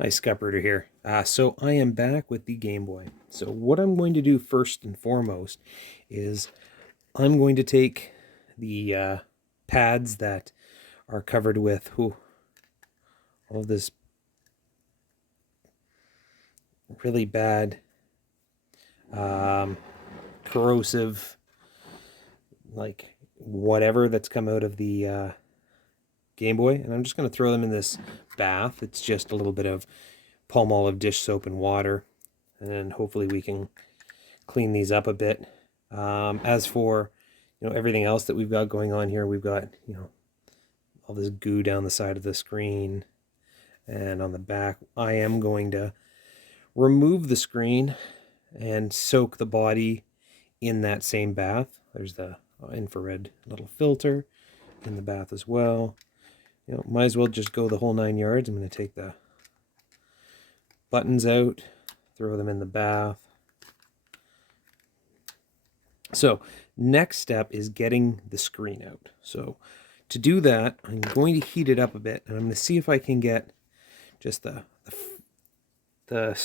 Hi, Scupperter here. So I am back with the Game Boy. So what I'm going to do first and foremost is I'm going to take the pads that are covered with all this really bad corrosive, like whatever that's come out of the Game Boy, and I'm just going to throw them in this bath. It's just a little bit of Palmolive dish soap and water, and then hopefully we can clean these up a bit. As for everything else that we've got going on here, we've got all this goo down the side of the screen and on the back. I am going to remove the screen and soak the body in that same bath. There's the infrared little filter in the bath as well. Might as well just go the whole 9 yards. I'm going to take the buttons out, throw them in the bath. So next step is getting the screen out. So to do that, I'm going to heat it up a bit, and I'm going to see if I can get just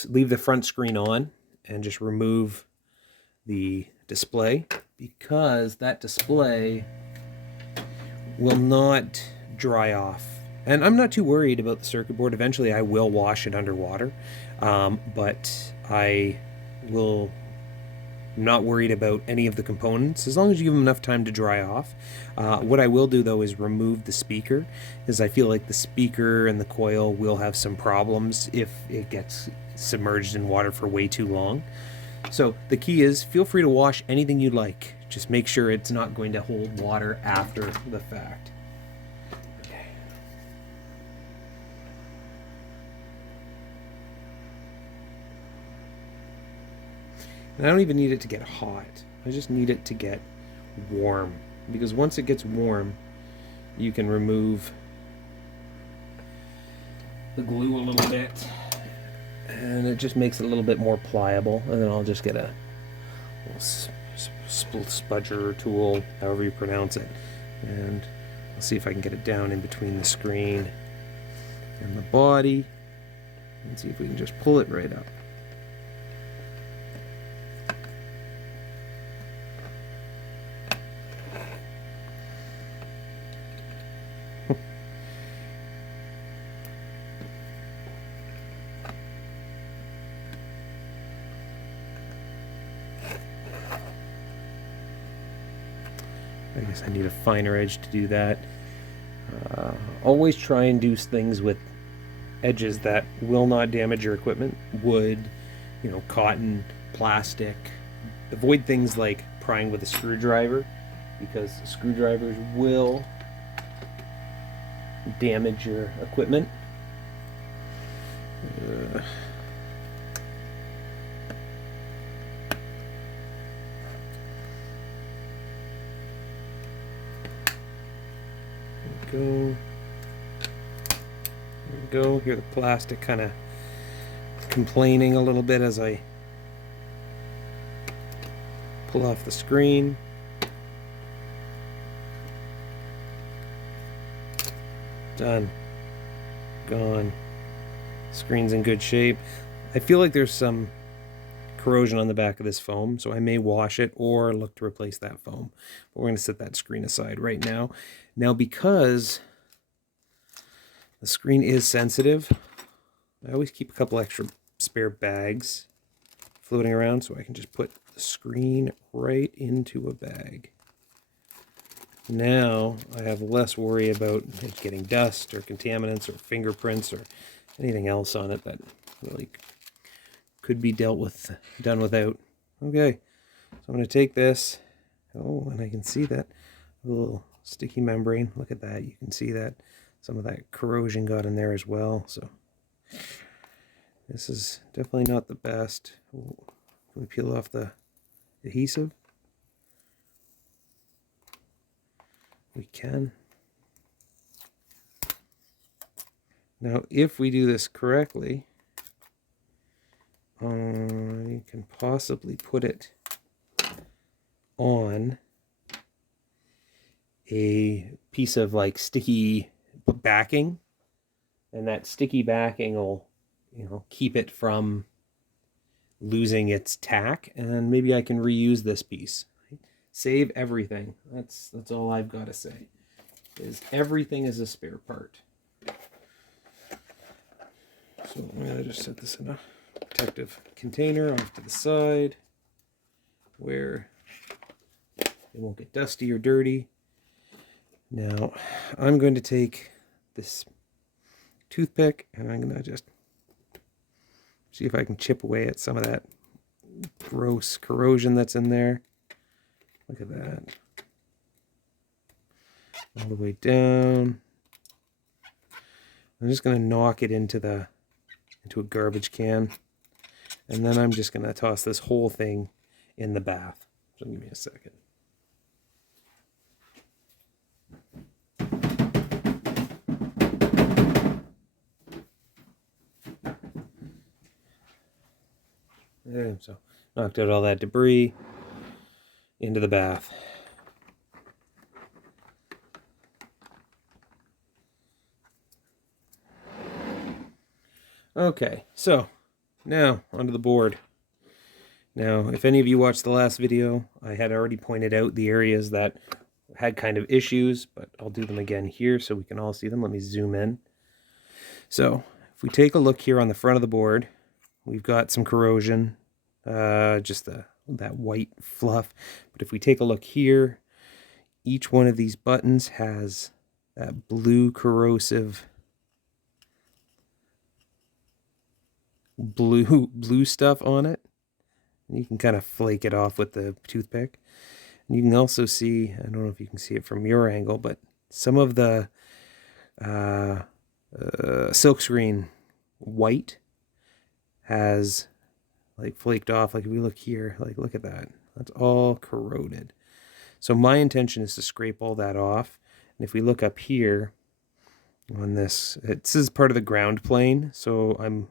leave the front screen on and just remove the display, because that display will not dry off. And I'm not too worried about the circuit board. Eventually I will wash it underwater, but I'm not worried about any of the components as long as you give them enough time to dry off. What I will do though is remove the speaker, because I feel like the speaker and the coil will have some problems if it gets submerged in water for way too long. So the key is, feel free to wash anything you like. Just make sure it's not going to hold water after the fact. Okay. And I don't even need it to get hot. I just need it to get warm, because once it gets warm, you can remove the glue a little bit, and it just makes it a little bit more pliable. And then I'll just get a little spudger tool, however you pronounce it, and I'll see if I can get it down in between the screen and the body, and see if we can just pull it right up. I guess I need a finer edge to do that. Always try and do things with edges that will not damage your equipment. Wood, cotton, plastic. Avoid things like prying with a screwdriver, because screwdrivers will damage your equipment. Go. There we go. Hear the plastic kind of complaining a little bit as I pull off the screen. Done. Gone. Screen's in good shape. I feel like there's some corrosion on the back of this foam, so I may wash it or look to replace that foam. But we're going to set that screen aside right now. Now, because the screen is sensitive, I always keep a couple extra spare bags floating around, so I can just put the screen right into a bag. Now I have less worry about it getting dust or contaminants or fingerprints or anything else on it that really could be done without. Okay, so I'm going to take this. Oh, and I can see that little sticky membrane. Look at that. You can see that some of that corrosion got in there as well. So this is definitely not the best. Can we peel off the adhesive? We can. Now, if we do this correctly, you can possibly put it on a piece of like sticky backing, and that sticky backing will keep it from losing its tack, and maybe I can reuse this piece. Save everything. That's all I've got to say. Is everything is a spare part. So I'm going to just set this in a protective container off to the side where it won't get dusty or dirty. Now I'm going to take this toothpick and I'm going to just see if I can chip away at some of that gross corrosion that's in there. Look at that. All the way down. I'm just going to knock it into a garbage can. And then I'm just going to toss this whole thing in the bath. So give me a second. There, so knocked out all that debris into the bath. Okay, so now onto the board. Now, if any of you watched the last video, I had already pointed out the areas that had kind of issues, but I'll do them again here so we can all see them. Let me zoom in. So, if we take a look here on the front of the board, we've got some corrosion, just that white fluff. But if we take a look here, each one of these buttons has that blue corrosive blue stuff on it. And you can kind of flake it off with the toothpick. And you can also see, I don't know if you can see it from your angle, but some of the silkscreen white has like flaked off. Like if we look here, like look at that. That's all corroded. So my intention is to scrape all that off. And if we look up here on this is part of the ground plane, so I'm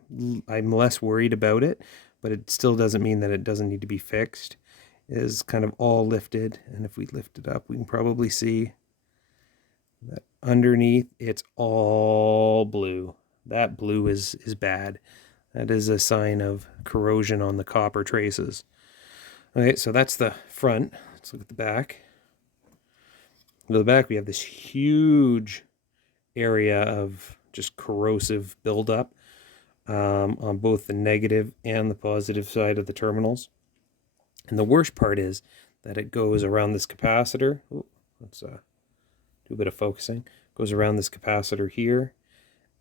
less worried about it, but it still doesn't mean that it doesn't need to be fixed. It is kind of all lifted, and if we lift it up, we can probably see that underneath it's all blue. That blue is bad. That is a sign of corrosion on the copper traces. Okay, so that's the front. Let's look at the back. To the back, we have this huge area of just corrosive buildup on both the negative and the positive side of the terminals. And the worst part is that it goes around this capacitor. Ooh, let's do a bit of focusing. It goes around this capacitor here,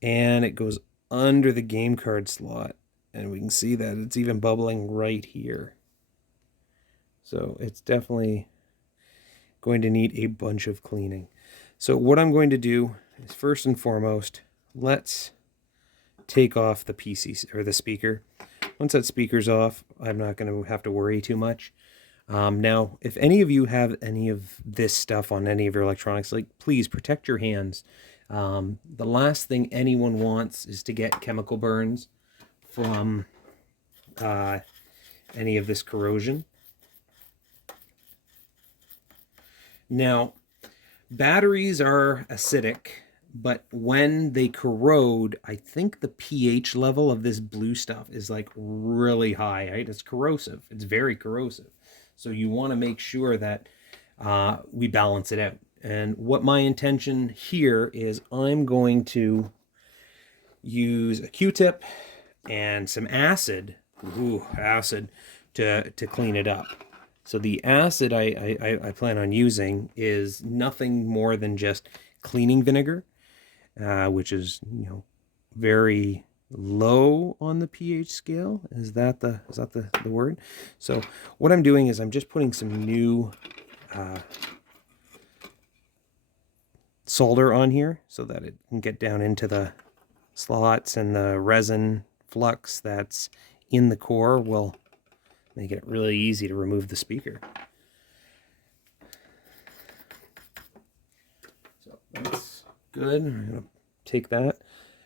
and it goes under the game card slot. And we can see that it's even bubbling right here. So it's definitely going to need a bunch of cleaning. So what I'm going to do is, first and foremost, let's take off the PC or the speaker. Once that speaker's off, I'm not going to have to worry too much. Now, if any of you have any of this stuff on any of your electronics, like, please protect your hands. The last thing anyone wants is to get chemical burns from any of this corrosion. Now, batteries are acidic, but when they corrode, I think the pH level of this blue stuff is like really high, right? It's corrosive. It's very corrosive. So you want to make sure that we balance it out. And what my intention here is, I'm going to use a Q-tip and some acid, to clean it up. So the acid I plan on using is nothing more than just cleaning vinegar, which is, very low on the pH scale. Is that the word? So what I'm doing is I'm just putting some new solder on here so that it can get down into the slots, and the resin flux that's in the core will make it really easy to remove the speaker. So that's good. I'm going to take that.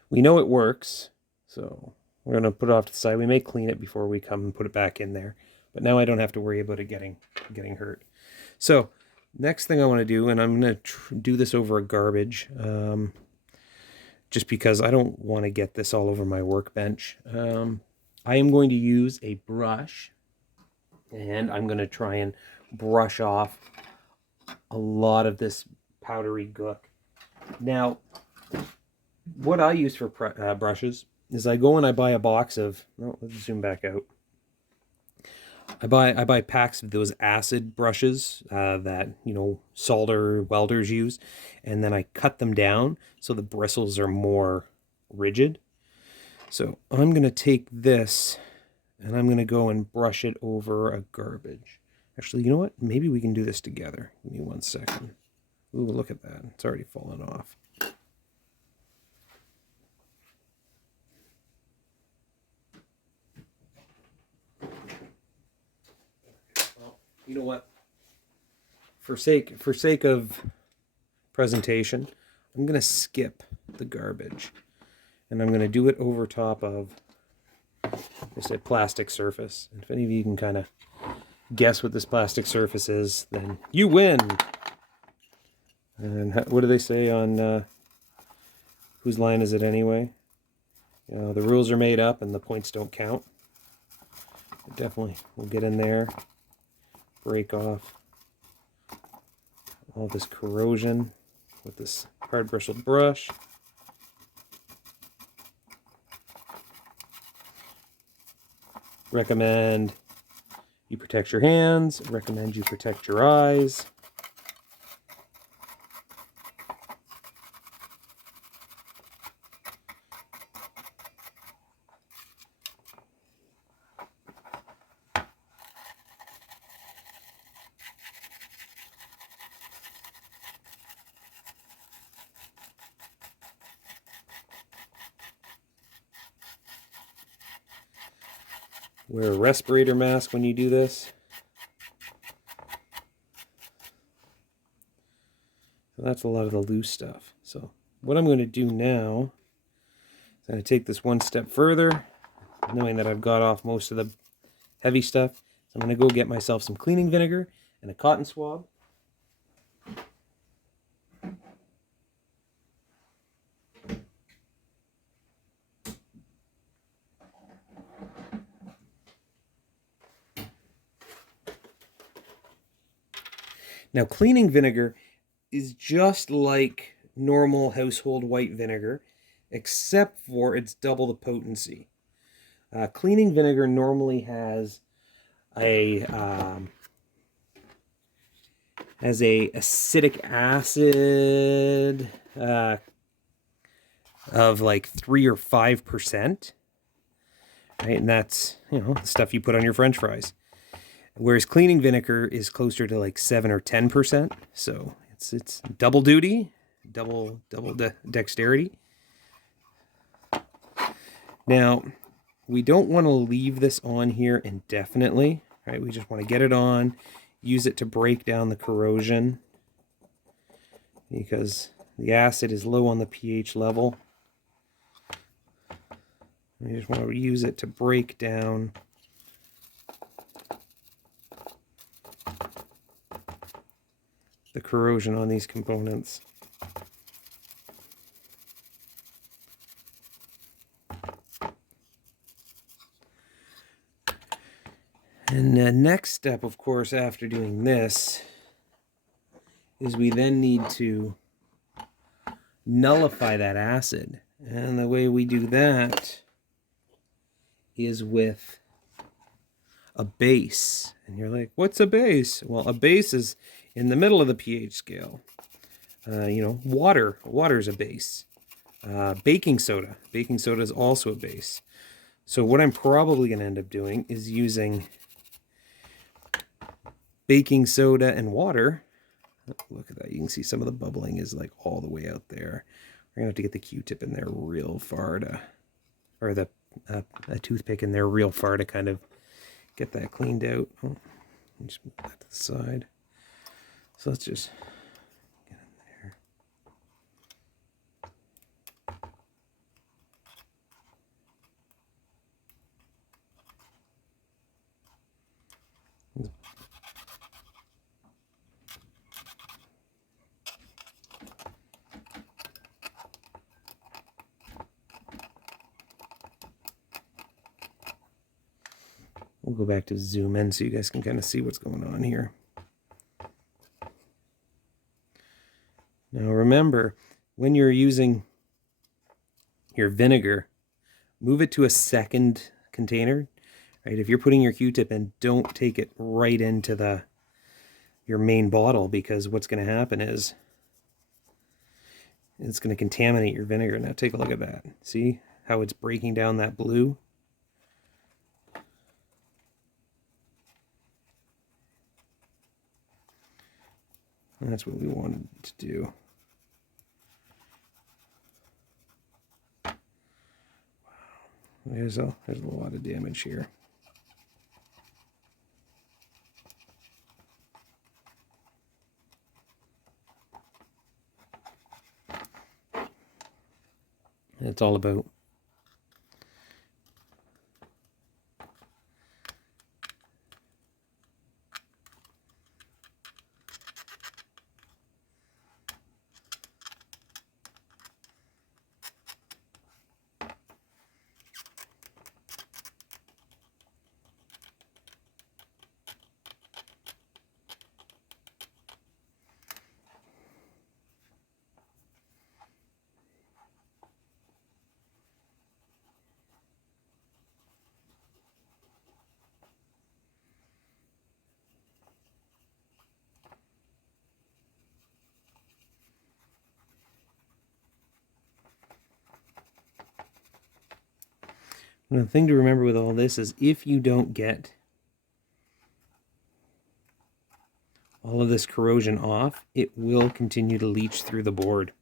We know it works, so we're going to put it off to the side. We may clean it before we come and put it back in there, but now I don't have to worry about it getting hurt. So next thing I want to do, and I'm going to do this over a garbage, just because I don't want to get this all over my workbench. I am going to use a brush, and I'm going to try and brush off a lot of this powdery gook. Now, what I use for brushes is I go and I buy a box of, oh, let's zoom back out. I buy packs of those acid brushes that, you know, solder welders use, and then I cut them down so the bristles are more rigid. So I'm going to take this and I'm going to go and brush it over a garbage. Actually, you know what? Maybe we can do this together. Give me 1 second. Ooh, look at that. It's already fallen off. Well, you know what? For sake of presentation, I'm going to skip the garbage. And I'm going to do it over top of just a plastic surface. And if any of you can kind of guess what this plastic surface is, then you win. And what do they say on Whose Line Is It Anyway? You know, the rules are made up and the points don't count. Definitely, we'll get in there, break off all this corrosion with this hard bristled brush. Recommend you protect your hands. Recommend you protect your eyes. Wear a respirator mask when you do this. So that's a lot of the loose stuff. So what I'm going to do now is I'm going to take this one step further, knowing that I've got off most of the heavy stuff. So I'm going to go get myself some cleaning vinegar and a cotton swab. Now, cleaning vinegar is just like normal household white vinegar, except for it's double the potency. Cleaning vinegar normally has a acidic acid of like 3 or 5%, right? And that's, you know, the stuff you put on your French fries. Whereas cleaning vinegar is closer to like 7 or 10%. So it's double duty, double dexterity. Now, we don't want to leave this on here indefinitely, right? We just want to get it on, use it to break down the corrosion because the acid is low on the pH level. We just want to use it to break down the corrosion on these components. And the next step, of course, after doing this, is we then need to nullify that acid. And the way we do that is with a base. And you're like, what's a base? Well, a base is in the middle of the pH scale. You know, water. Water is a base. Baking soda. Baking soda is also a base. So what I'm probably going to end up doing is using baking soda and water. Oh, look at that. You can see some of the bubbling is like all the way out there. We're going to have to get the Q-tip in there real far to, or the a toothpick in there real far to kind of get that cleaned out. Oh, just move that to the side. So let's just get in there. We'll go back to zoom in so you guys can kind of see what's going on here. Now remember, when you're using your vinegar, move it to a second container. Right? If you're putting your Q-tip in, don't take it right into your main bottle, because what's going to happen is it's going to contaminate your vinegar. Now take a look at that. See how it's breaking down that blue? And that's what we wanted to do. There's a lot of damage here. It's all about the thing to remember with all this is if you don't get all of this corrosion off, it will continue to leach through the board.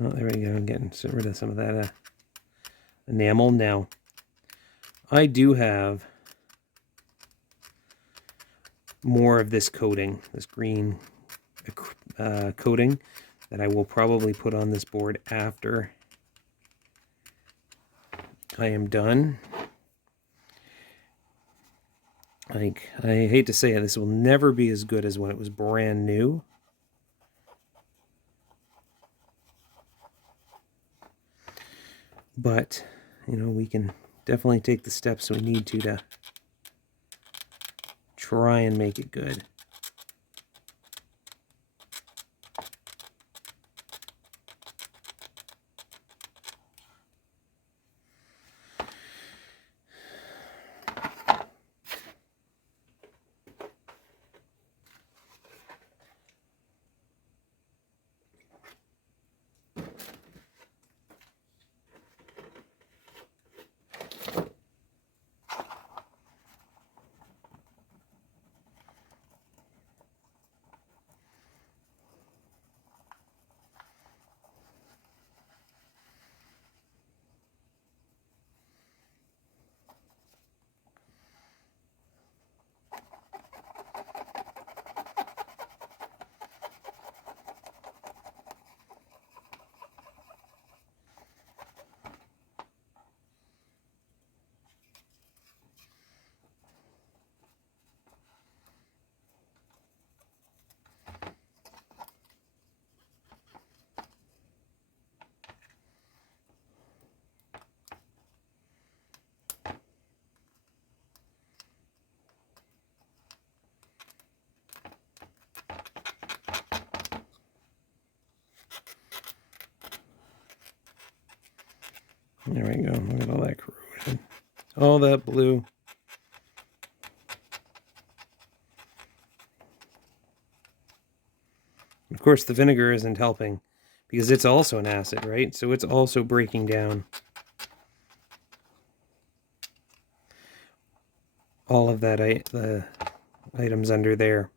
Oh, there we go. I'm getting rid of some of that enamel. Now, I do have more of this coating, this green coating, that I will probably put on this board after I am done. Like, I hate to say it, this will never be as good as when it was brand new. But, you know, we can definitely take the steps we need to try and make it good. There we go. Look at all that corrosion. All that blue. Of course, the vinegar isn't helping because it's also an acid, right? So it's also breaking down all of that, the items under there.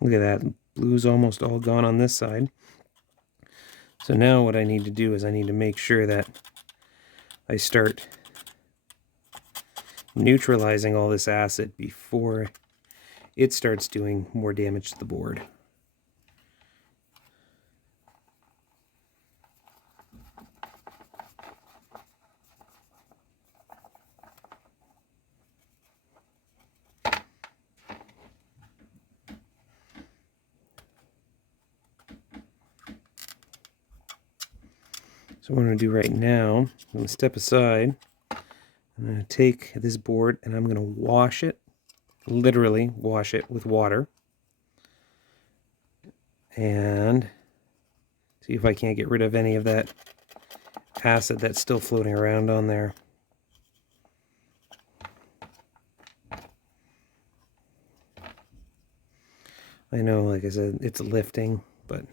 Look at that, blue's almost all gone on this side. So now what I need to do is I need to make sure that I start neutralizing all this acid before it starts doing more damage to the board. So what I'm going to do right now, I'm going to step aside. I'm going to take this board and I'm going to wash it, literally wash it with water. And see if I can't get rid of any of that acid that's still floating around on there. I know, like I said, it's lifting, but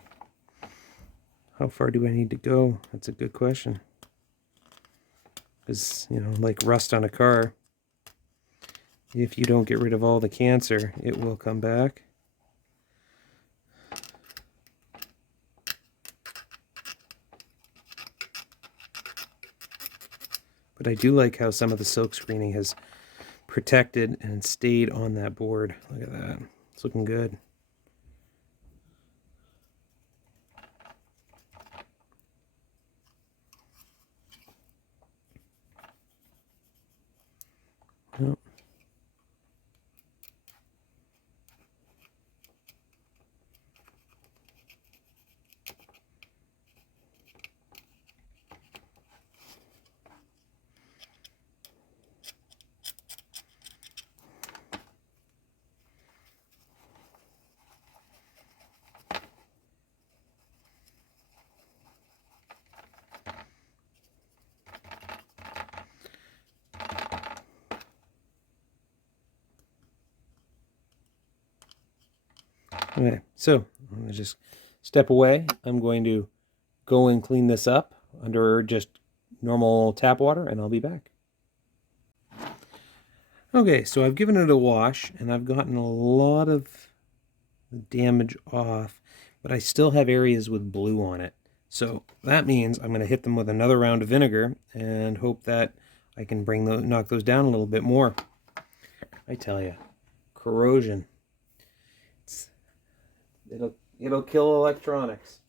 how far do I need to go? That's a good question. Because, you know, like rust on a car, if you don't get rid of all the cancer, it will come back. But I do like how some of the silk screening has protected and stayed on that board. Look at that. It's looking good. Yep. Okay, so I'm going to just step away. I'm going to go and clean this up under just normal tap water, and I'll be back. Okay, so I've given it a wash, and I've gotten a lot of the damage off, but I still have areas with blue on it. So that means I'm going to hit them with another round of vinegar and hope that I can knock those down a little bit more. I tell you, corrosion. It'll kill electronics.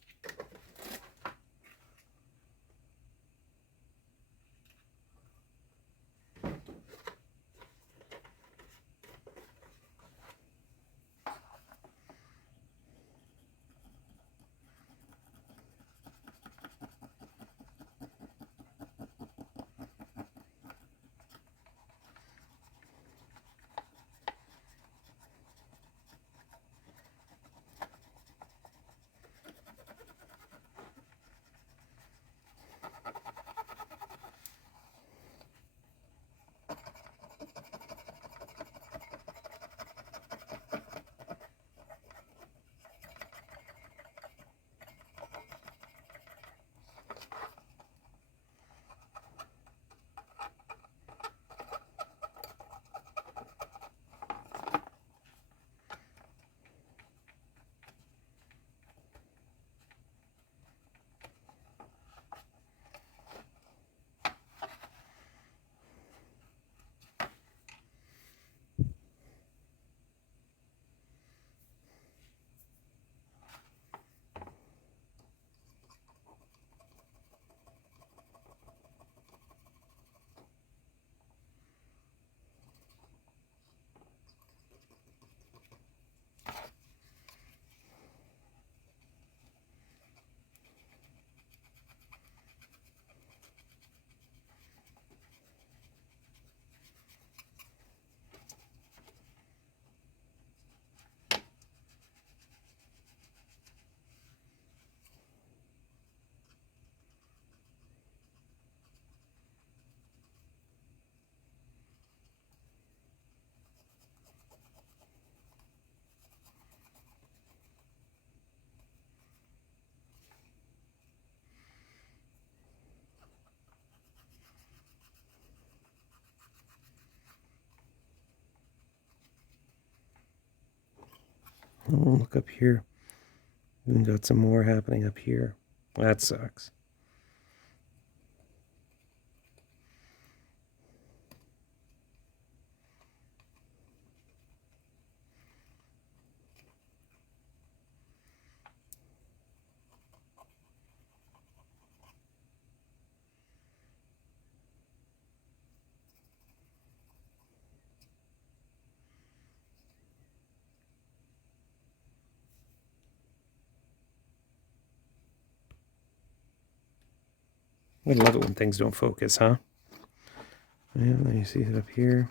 Oh, look up here. We've got some more happening up here. That sucks. I love it when things don't focus, huh? Yeah, you see it up here.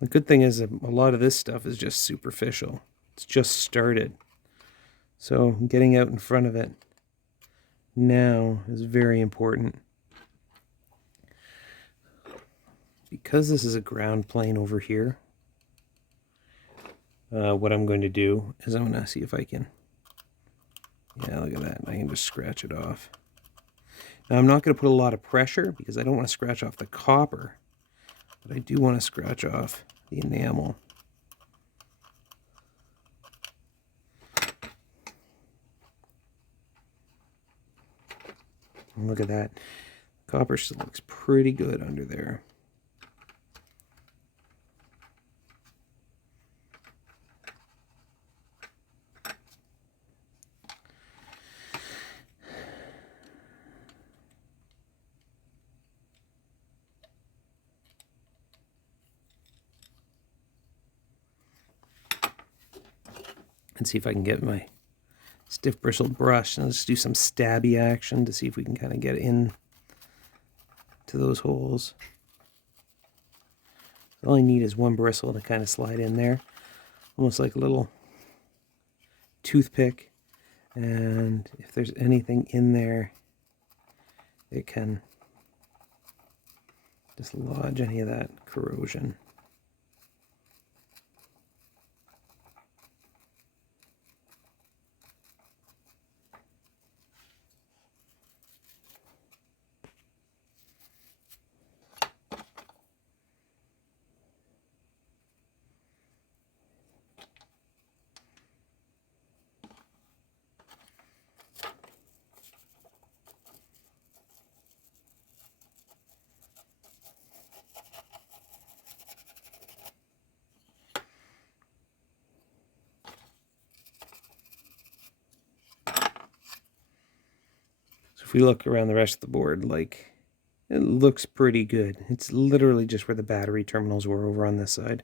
The good thing is that a lot of this stuff is just superficial. It's just started. So getting out in front of it now is very important. Because this is a ground plane over here, what I'm going to do is I'm going to see if I can, yeah, look at that. I can just scratch it off. Now I'm not going to put a lot of pressure because I don't want to scratch off the copper, but I do want to scratch off the enamel. And look at that. Copper still looks pretty good under there. And see if I can get my stiff bristled brush and let's do some stabby action to see if we can kind of get in to those holes. All I need is one bristle to kind of slide in there, almost like a little toothpick. And if there's anything in there, it can dislodge any of that corrosion. If we look around the rest of the board, like, it looks pretty good. It's literally just where the battery terminals were over on this side.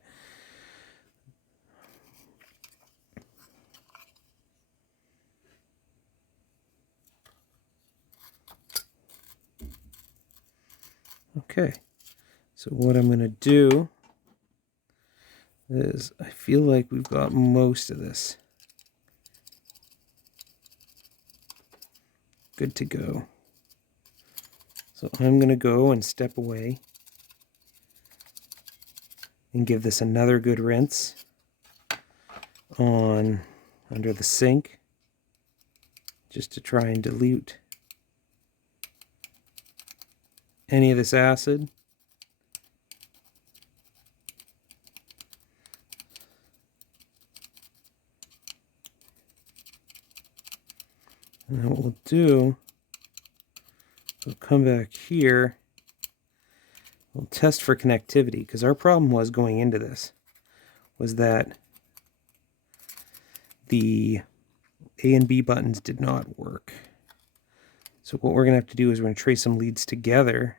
Okay, so what I'm going to do is I feel like we've got most of this good to go. So I'm going to go and step away and give this another good rinse on under the sink just to try and dilute any of this acid. And then what we'll do, we'll come back here, we'll test for connectivity, because our problem was going into this was that the A and B buttons did not work. So what we're going to have to do is we're going to trace some leads together.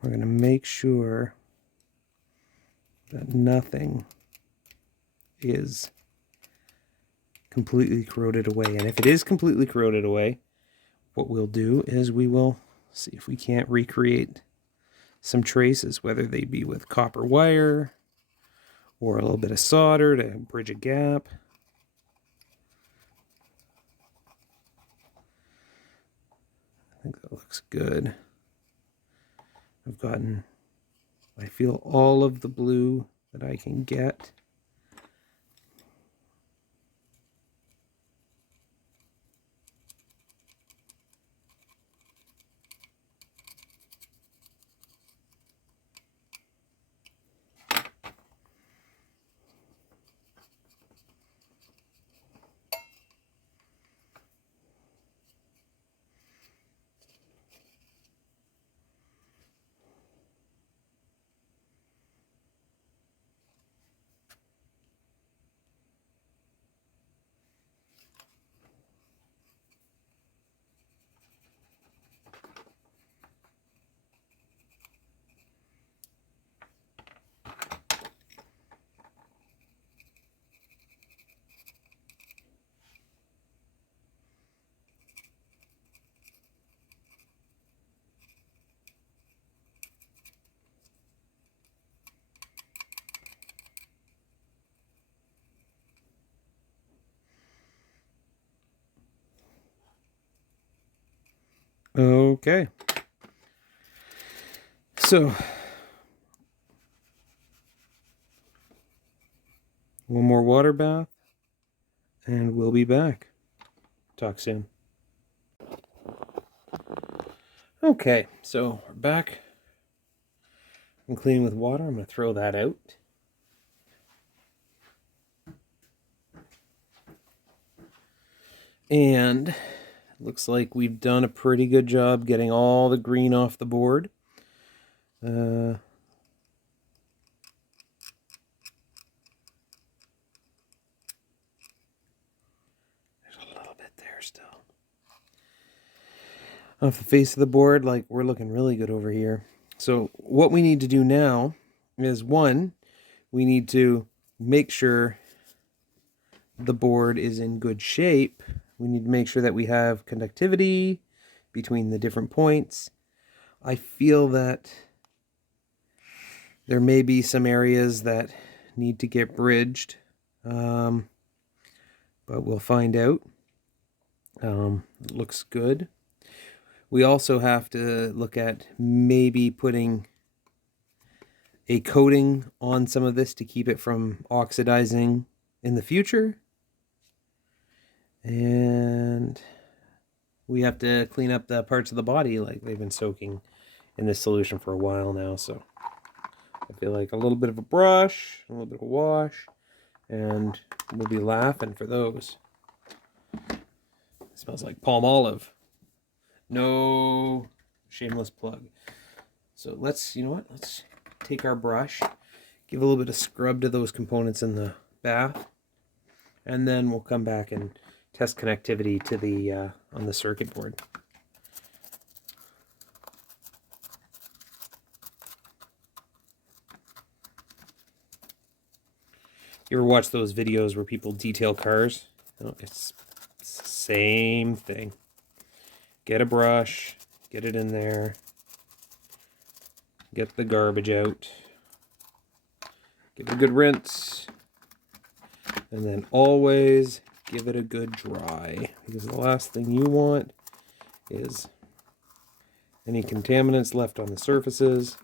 We're going to make sure that nothing is completely corroded away. And if it is completely corroded away, what we'll do is we will see if we can't recreate some traces, whether they be with copper wire or a little bit of solder to bridge a gap. I think that looks good. I feel all of the blue that I can get. Okay. So, one more water bath, and we'll be back. Talk soon. Okay, so we're back. I'm cleaning with water. I'm going to throw that out. And it looks like we've done a pretty good job getting all the green off the board. There's a little bit there still. Off the face of the board, like, we're looking really good over here. So what we need to do now is, one, we need to make sure the board is in good shape. We need to make sure that we have conductivity between the different points. I feel that there may be some areas that need to get bridged, but we'll find out. It looks good. We also have to look at maybe putting a coating on some of this to keep it from oxidizing in the future. And we have to clean up the parts of the body, like they've been soaking in this solution for a while now. So I feel like a little bit of a brush, a little bit of a wash, and we'll be laughing for those. It smells like palm olive. No shameless plug. So let's, you know what? Let's take our brush, give a little bit of scrub to those components in the bath, and then we'll come back and test connectivity to the on the circuit board. You ever watch those videos where people detail cars? Oh, it's the same thing. Get a brush, get it in there, get the garbage out, give it a good rinse, and then always give it a good dry, because the last thing you want is any contaminants left on the surfaces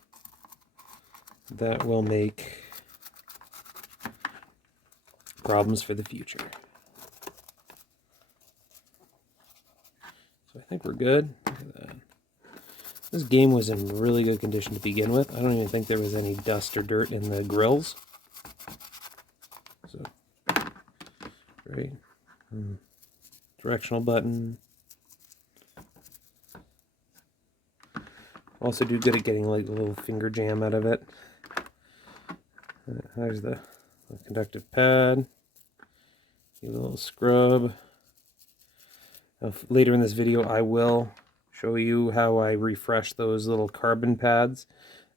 that will make problems for the future. So I think we're good. Look at that. This game was in really good condition to begin with. I don't even think there was any dust or dirt in the grills. So, great. Directional button. Also do good at getting like a little finger jam out of it. There's the conductive pad. Give it a little scrub. Later in this video I will show you how I refresh those little carbon pads.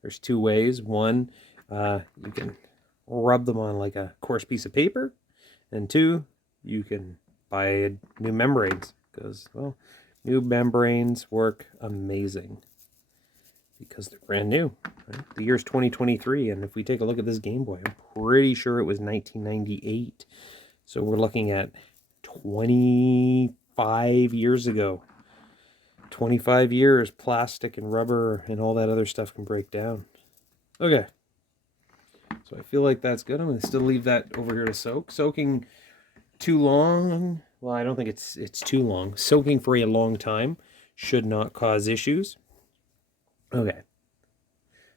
There's two ways. One, you can rub them on like a coarse piece of paper, and two, you can buy new membranes, because, well, new membranes work amazing because they're brand new. Right? The year's 2023, and if we take a look at this Game Boy, I'm pretty sure it was 1998. So we're looking at 25 years ago. 25 years, plastic and rubber and all that other stuff can break down. Okay. So I feel like that's good. I'm going to still leave that over here to soak. Soaking too long, well, I don't think it's too long. Soaking for a long time should not cause issues. Okay.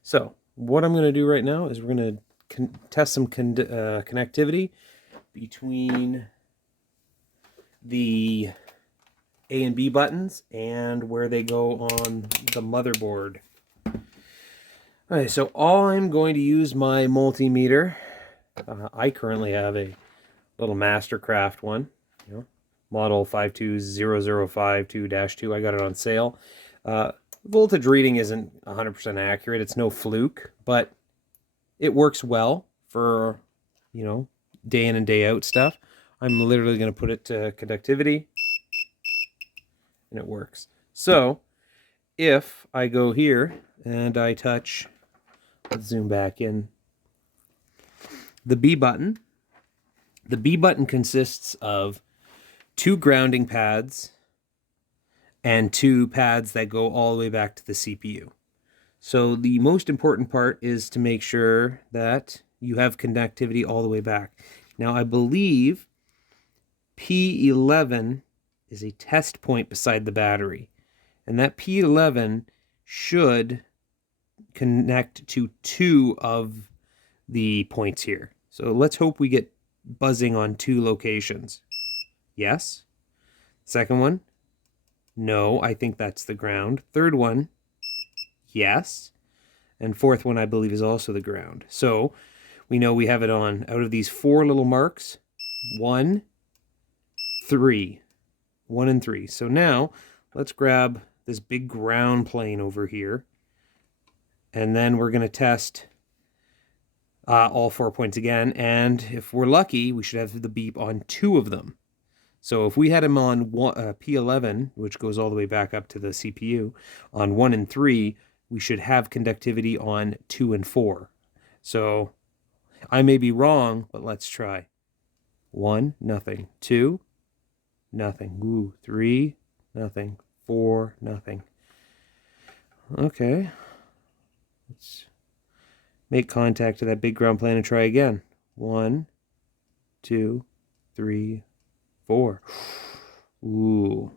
So what I'm going to do right now is we're going to test some connectivity between the A and B buttons and where they go on the motherboard. Alright, so I'm going to use my multimeter. I currently have a little Mastercraft one, model 52005-2. I got it on sale. Voltage reading isn't 100% accurate. It's no fluke, but it works well for, day in and day out stuff. I'm literally going to put it to conductivity, and it works. So if I go here and I touch, let's zoom back in, the B button consists of two grounding pads and 2 pads that go all the way back to the CPU. So the most important part is to make sure that you have conductivity all the way back. Now I believe P11 is a test point beside the battery, and that P11 should connect to 2 of the points here. So let's hope we get buzzing on 2 locations. Yes. Second one, no, I think that's the ground. Third one, yes. And fourth one, I believe, is also the ground. So we know we have it on, out of these 4 little marks, 1, 3. 1 and 3. So now let's grab this big ground plane over here, and then we're going to test all 4 points again. And if we're lucky, we should have the beep on 2 of them. So if we had him on P11, which goes all the way back up to the CPU, on 1 and 3, we should have conductivity on 2 and 4. So I may be wrong, but let's try. 1, nothing. 2, nothing. Ooh, 3, nothing. 4, nothing. Okay. Let's make contact to that big ground plane and try again. 1, 2, 3, 4. Ooh.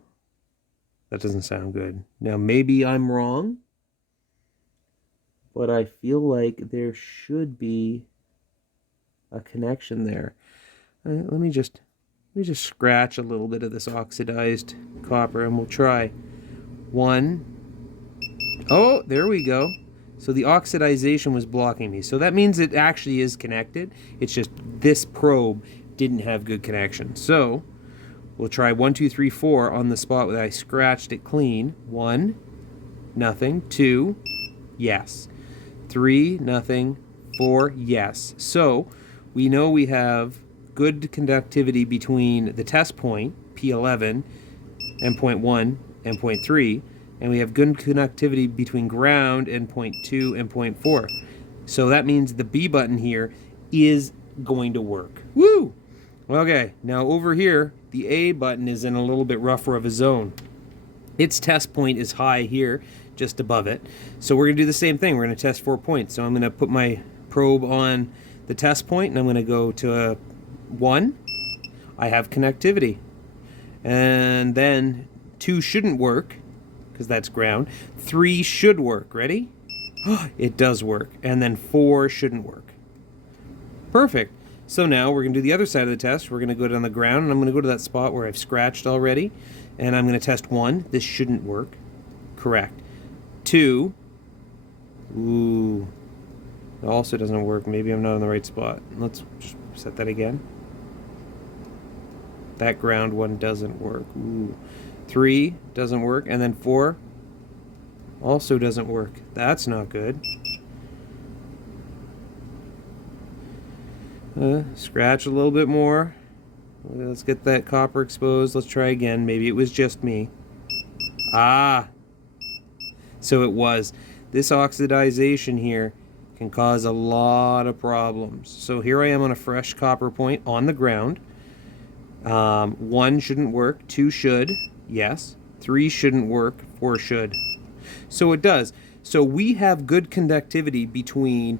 That doesn't sound good. Now maybe I'm wrong, but I feel like there should be a connection there. Let me just scratch a little bit of this oxidized copper and we'll try. 1. Oh, there we go. So the oxidization was blocking me. So that means it actually is connected. It's just this probe didn't have good connection. So we'll try 1, 2, 3, 4 on the spot where I scratched it clean. 1, nothing. 2, yes. 3, nothing. 4, yes. So we know we have good conductivity between the test point, P11, and point 1 and point 3, and we have good conductivity between ground and point 2 and point 4. So that means the B button here is going to work. Woo! Okay, now over here, the A button is in a little bit rougher of a zone. Its test point is high here, just above it. So we're going to do the same thing. We're going to test 4 points. So I'm going to put my probe on the test point, and I'm going to go to 1. I have connectivity. And then 2 shouldn't work, because that's ground. 3 should work. Ready? It does work. And then 4 shouldn't work. Perfect. So now we're going to do the other side of the test. We're going to go down the ground, and I'm going to go to that spot where I've scratched already, and I'm going to test 1. This shouldn't work. Correct. 2. Ooh. It also doesn't work. Maybe I'm not in the right spot. Let's just set that again. That ground one doesn't work. Ooh. 3 doesn't work, and then 4 also doesn't work. That's not good. Scratch a little bit more. Let's get that copper exposed. Let's try again. Maybe it was just me. Ah! So it was. This oxidization here can cause a lot of problems. So here I am on a fresh copper point on the ground. 1 shouldn't work. 2 should. Yes. 3 shouldn't work. 4 should. So it does. So we have good conductivity between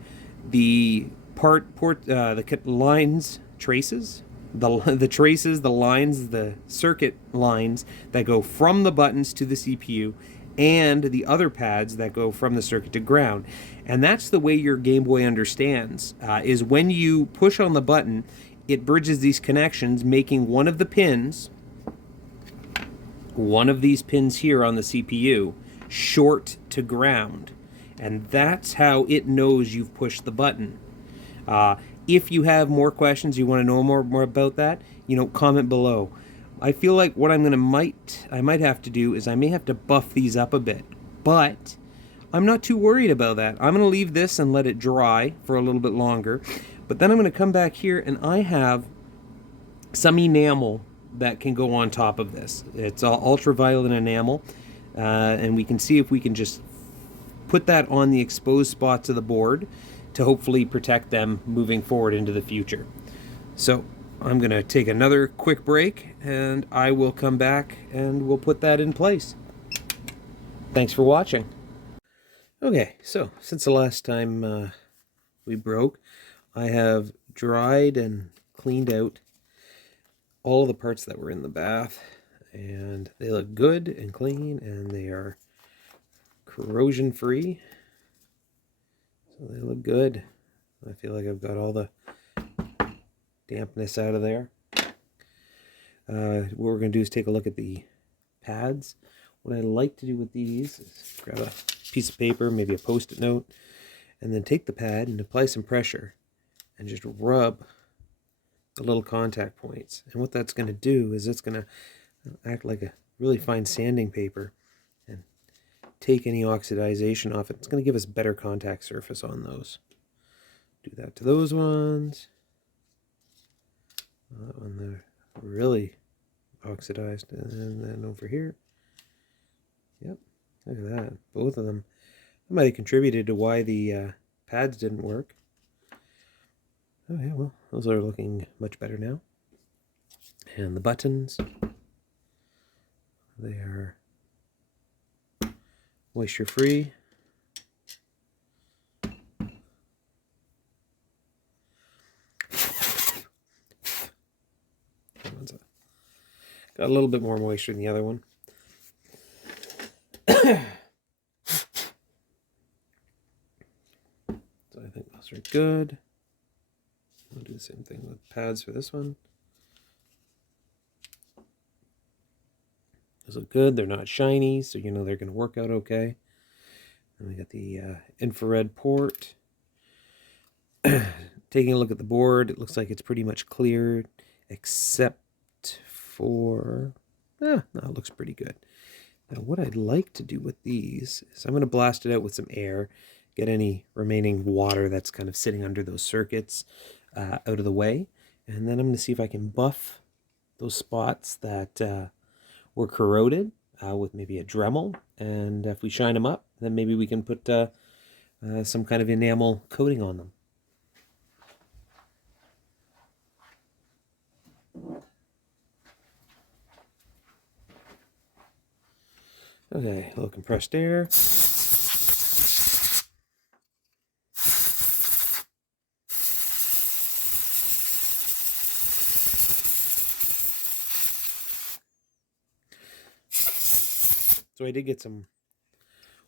the the lines, traces, the traces, the lines, the circuit lines that go from the buttons to the CPU, and the other pads that go from the circuit to ground. And that's the way your Game Boy understands, is when you push on the button, it bridges these connections, making one of the pins, one of these pins here on the CPU, short to ground. And that's how it knows you've pushed the button. If you have more questions, you want to know more about that, comment below. I feel like what I might have to do is I may have to buff these up a bit, but I'm not too worried about that. I'm going to leave this and let it dry for a little bit longer, but then I'm going to come back here and I have some enamel that can go on top of this. It's ultraviolet enamel, and we can see if we can just put that on the exposed spots of the board to hopefully protect them moving forward into the future. So I'm going to take another quick break, and I will come back and we'll put that in place. Thanks for watching. Okay, so since the last time we broke, I have dried and cleaned out all of the parts that were in the bath, and they look good and clean, and they are corrosion free, so they look good. I feel like I've got all the dampness out of there. What we're going to do is take a look at the pads. What I like to do with these is grab a piece of paper, maybe a post-it note, and then take the pad and apply some pressure and just rub the little contact points. And what that's going to do is it's going to act like a really fine sanding paper and take any oxidization off it. It's going to give us better contact surface on those. Do that to those ones. That one they're really oxidized, and then over here. Yep, look at that. Both of them. That might have contributed to why the pads didn't work. Oh yeah, well, those are looking much better now. And the buttons, they are moisture free. Got a little bit more moisture than the other one. So I think those are good. I'll do the same thing with pads for this one. Those look good. They're not shiny, so you know they're going to work out okay. And we got the infrared port. Taking a look at the board, it looks like it's pretty much cleared, except for... no, it looks pretty good. Now what I'd like to do with these is I'm going to blast it out with some air, get any remaining water that's kind of sitting under those circuits out of the way, and then I'm going to see if I can buff those spots that were corroded with maybe a Dremel, and if we shine them up, then maybe we can put some kind of enamel coating on them. Okay, a little compressed air. So I did get some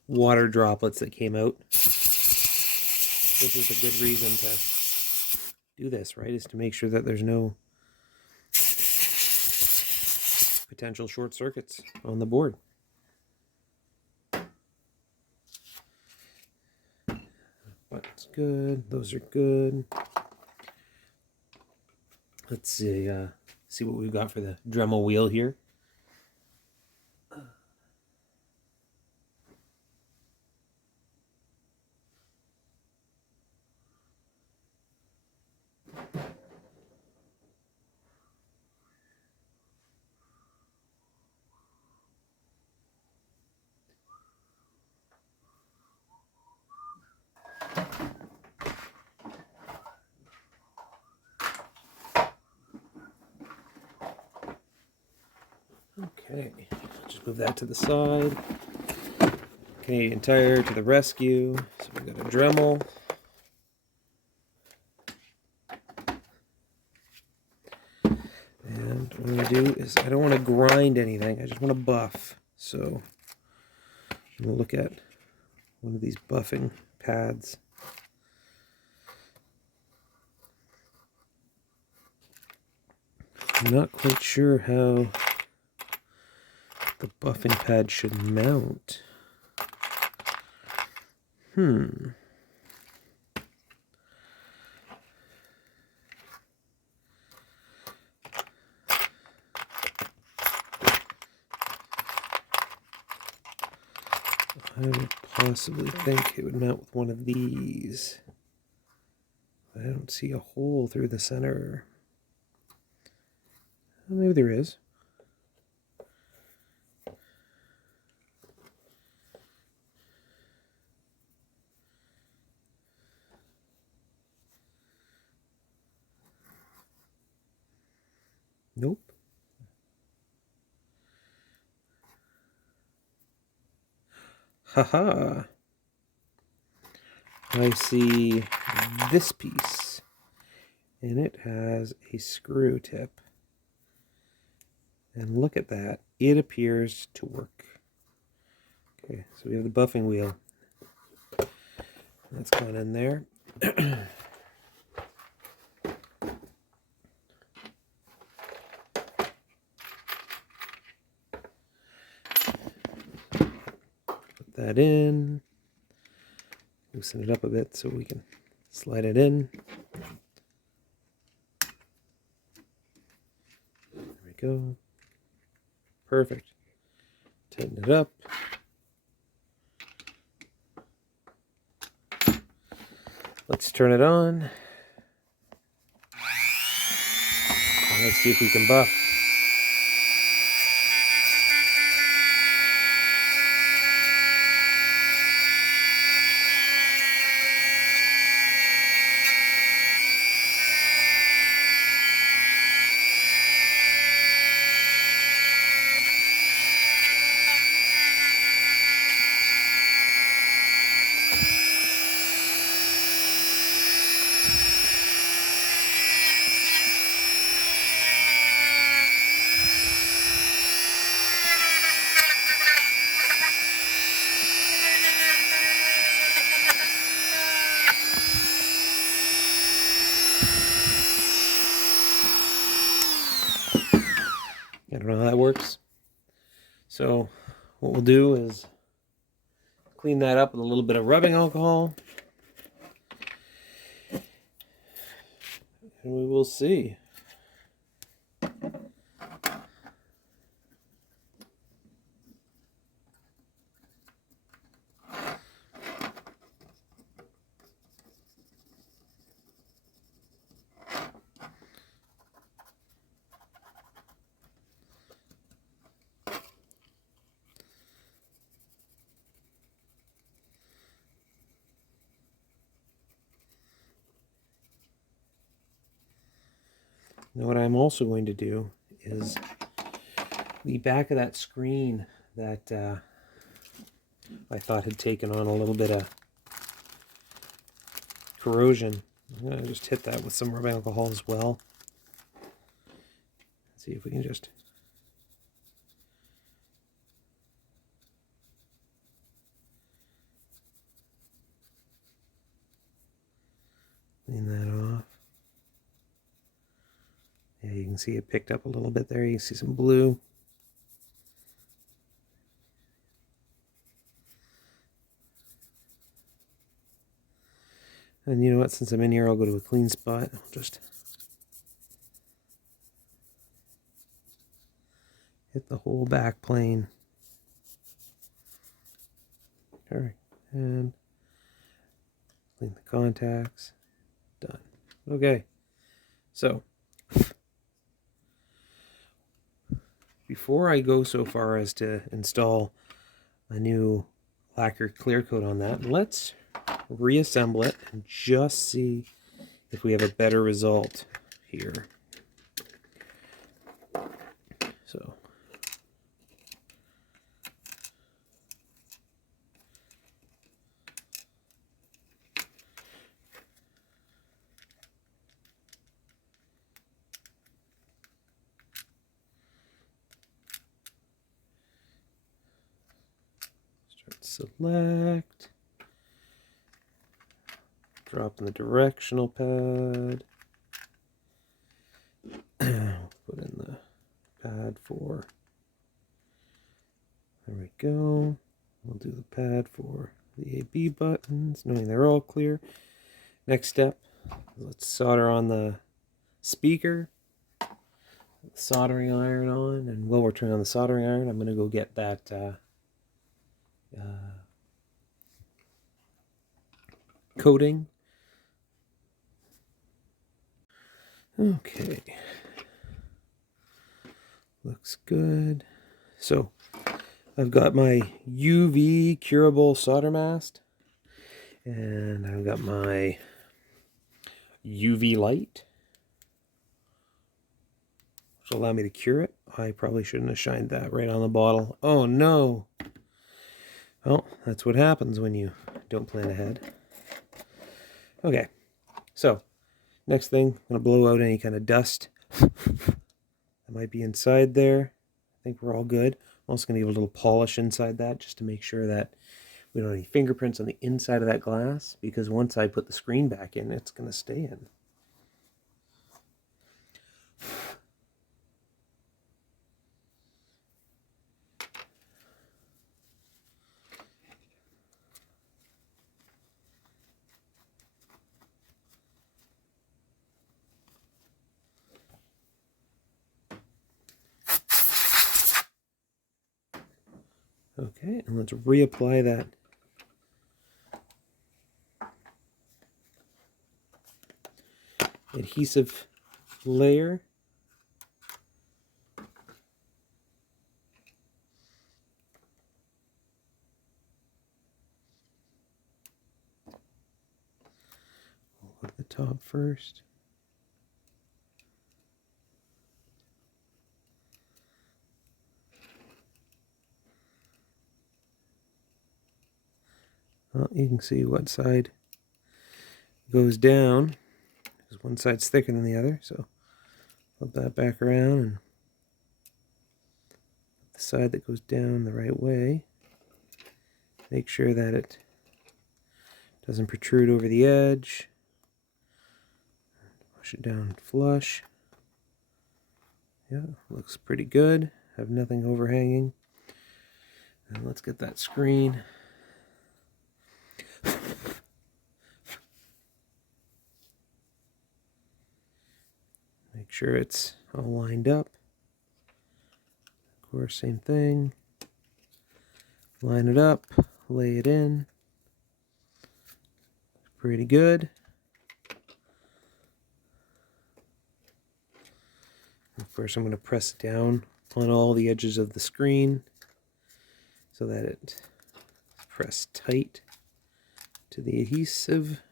water droplets that came out. This is a good reason to do this, right? Is to make sure that there's no potential short circuits on the board. Buttons good. Those are good. Let's see what we've got for the Dremel wheel here. Okay, just move that to the side. Canadian Tire to the rescue. So we've got a Dremel. And what I'm going to do is I don't want to grind anything. I just want to buff. So I'm going to look at one of these buffing pads. I'm not quite sure how the buffing pad should mount. I would possibly think it would mount with one of these. I don't see a hole through the center. Well, maybe there is. Nope. Haha. I see this piece, and it has a screw tip. And look at that. It appears to work. Okay, so we have the buffing wheel. That's going in there. Put that in. Loosen it up a bit so we can slide it in. There we go. Perfect. Tighten it up. Let's turn it on. And let's see if we can buff. I don't know how that works. So what we'll do is clean that up with a little bit of rubbing alcohol. And we will see. Now what I'm also going to do is the back of that screen that I thought had taken on a little bit of corrosion. I'm going to just hit that with some rubbing alcohol as well. See if we can just clean that off. Yeah, you can see it picked up a little bit there. You can see some blue. And you know what, since I'm in here, I'll go to a clean spot. I'll just hit the whole back plane. Alright, and clean the contacts. Done. Okay, so before I go so far as to install a new lacquer clear coat on that, let's reassemble it and just see if we have a better result here. So select, drop in the directional pad, put in the pad 4, there we go. We'll do the pad for the AB buttons, knowing they're all clear. Next step, let's solder on the speaker, soldering iron on, and while we're turning on the soldering iron, I'm going to go get that coating. Okay, looks good. So I've got my UV curable solder mask, and I've got my UV light, which will allow me to cure it. I probably shouldn't have shined that right on the bottle. Oh no! Well, that's what happens when you don't plan ahead. Okay, so next thing, I'm going to blow out any kind of dust that might be inside there. I think we're all good. I'm also going to give a little polish inside that just to make sure that we don't have any fingerprints on the inside of that glass, because once I put the screen back in, it's going to stay in. Okay, and let's reapply that adhesive layer. We'll put the top first. Well, you can see what side goes down, because one side's thicker than the other, so flip that back around and the side that goes down the right way. Make sure that it doesn't protrude over the edge. Push it down flush. Yeah, looks pretty good. Have nothing overhanging. And let's get that screen. Make sure it's all lined up. Of course, same thing. Line it up, lay it in. Pretty good. And first, I'm going to press down on all the edges of the screen so that it's pressed tight to the adhesive.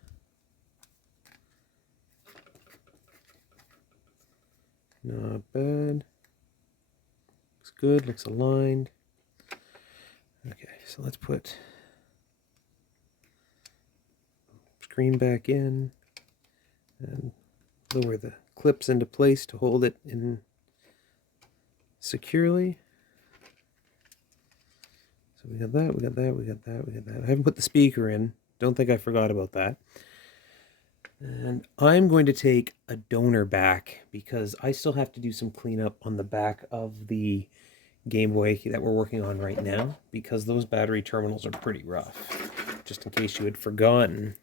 Not bad. Looks good, looks aligned. Okay, so let's put screen back in and lower the clips into place to hold it in securely. So we got that, we got that, we got that, we got that. I haven't put the speaker in. Don't think I forgot about that. And I'm going to take a donor back because I still have to do some cleanup on the back of the Game Boy that we're working on right now, because those battery terminals are pretty rough. Just in case you had forgotten,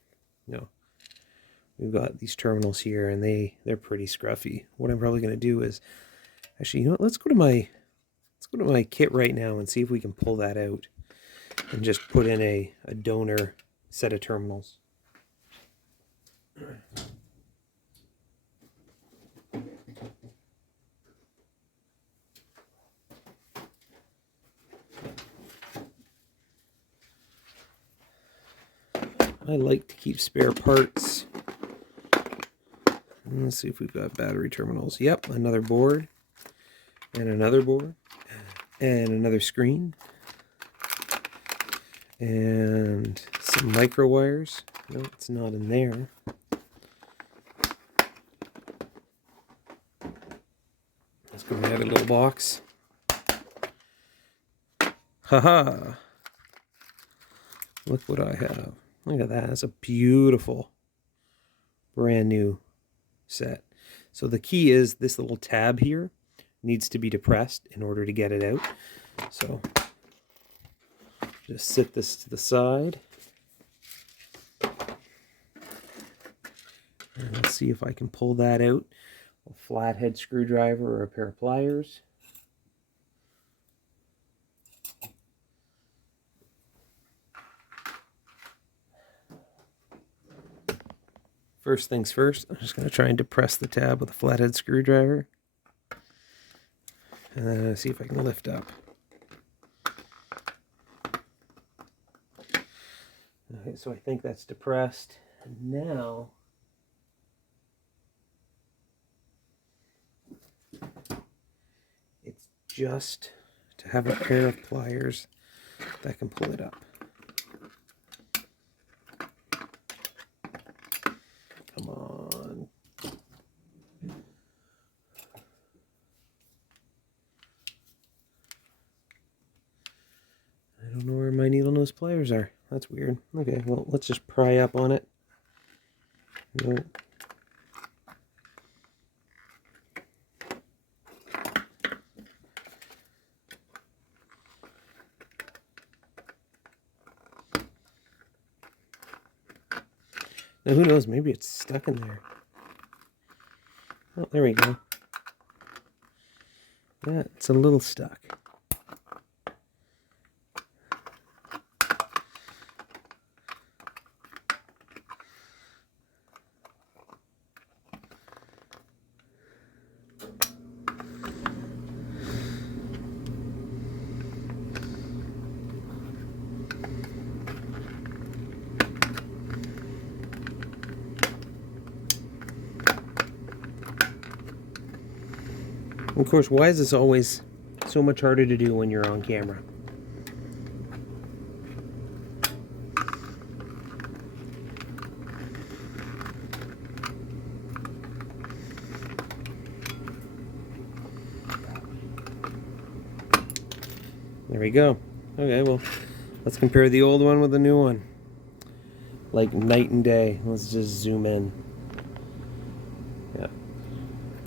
we've got these terminals here and they're pretty scruffy. What I'm probably going to do is, actually, let's go to my kit right now and see if we can pull that out and just put in a donor set of terminals. I like to keep spare parts. Let's see if we've got battery terminals. Yep, another board, and another board, and another screen, and some micro wires. No, it's not in there. Let's go ahead a little box. Haha! Look what I have. Look at that. That's a beautiful brand new set. So the key is this little tab here needs to be depressed in order to get it out. So just sit this to the side. And let's see if I can pull that out. A flathead screwdriver or a pair of pliers. First things first, I'm just going to try and depress the tab with a flathead screwdriver. And then see if I can lift up. Okay, so I think that's depressed. And now, it's just to have a pair of pliers that can pull it up. Come on. I don't know where my needle nose pliers are. That's weird. Okay, well, let's just pry up on it. Nope. Now, who knows? Maybe it's stuck in there. Oh, there we go. Yeah, it's a little stuck. Of course, why is this always so much harder to do when you're on camera? There we go. Okay, well, let's compare the old one with the new one. Like night and day. Let's just zoom in. Yeah.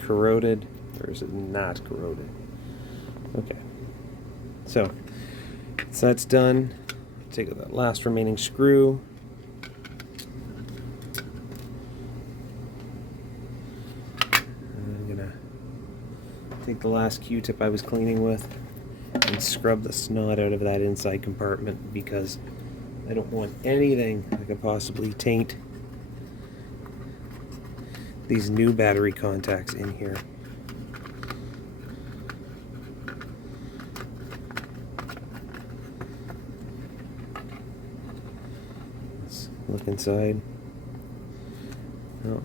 Corroded, or is it not corroded? Okay. So that's done. Take that last remaining screw. I'm gonna take the last Q-tip I was cleaning with and scrub the snot out of that inside compartment, because I don't want anything that could possibly taint these new battery contacts in here. Let's look inside. Oh.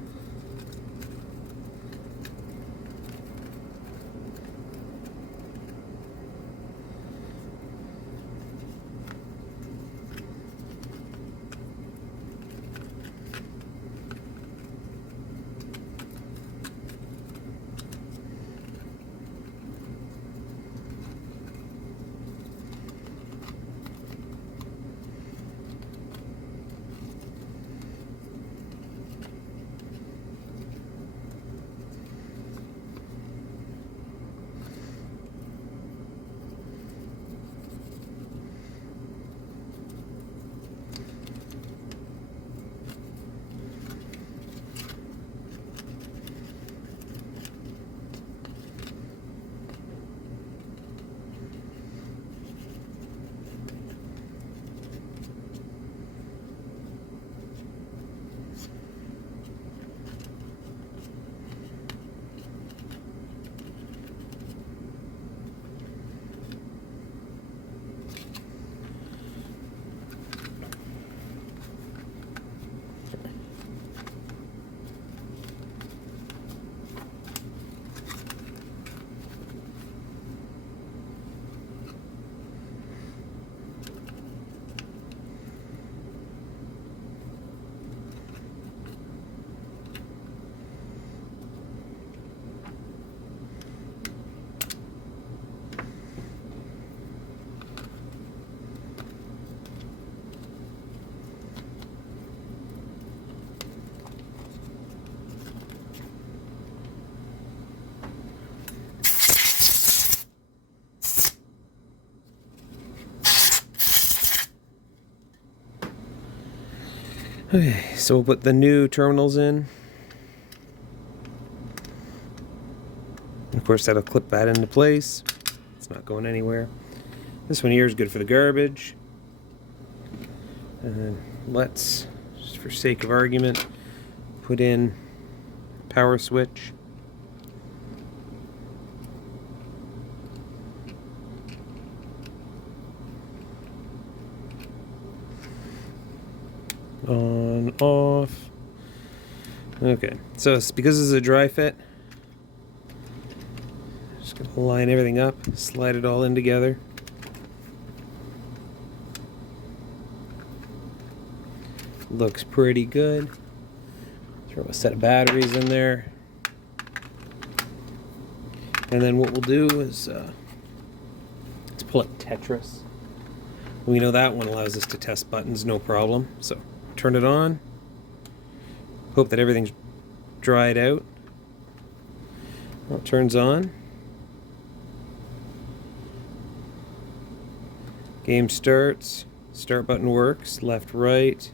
Okay, so we'll put the new terminals in. Of course, that'll clip that into place. It's not going anywhere. This one here is good for the garbage. And let's, just for sake of argument, put in power switch. On, off. Okay, so it's because this is a dry fit, just gonna line everything up, slide it all in together. Looks pretty good. Throw a set of batteries in there. And then what we'll do is let's pull up Tetris. We know that one allows us to test buttons, no problem. So turn it on. Hope that everything's dried out. Well, it turns on. Game starts. Start button works. Left, right.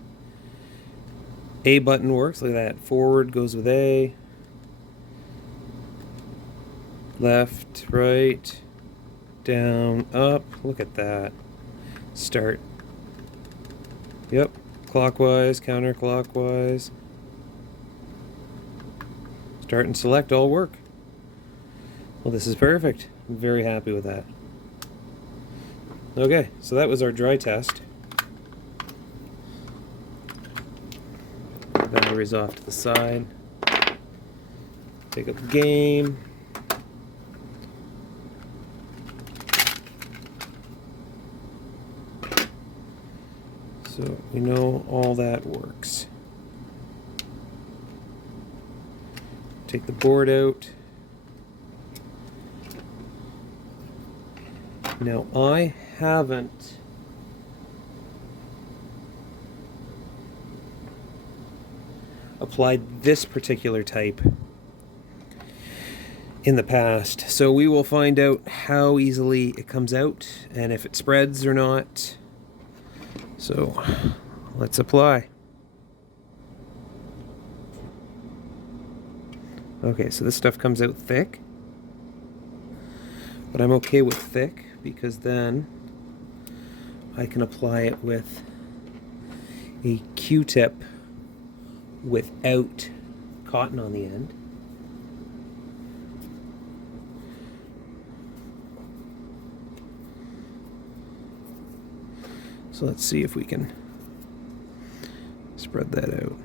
A button works. Look at that. Forward goes with A. Left, right, down, up. Look at that. Start. Yep. Clockwise, counterclockwise. Start and select all work. Well, this is perfect. I'm very happy with that. Okay, so that was our dry test. Batteries off to the side. Take up the game. So we know all that works. Take the board out. Now I haven't applied this particular type in the past, so we will find out how easily it comes out and if it spreads or not. So let's apply. Okay, so this stuff comes out thick, but I'm okay with thick because then I can apply it with a Q-tip without cotton on the end. So let's see if we can spread that out.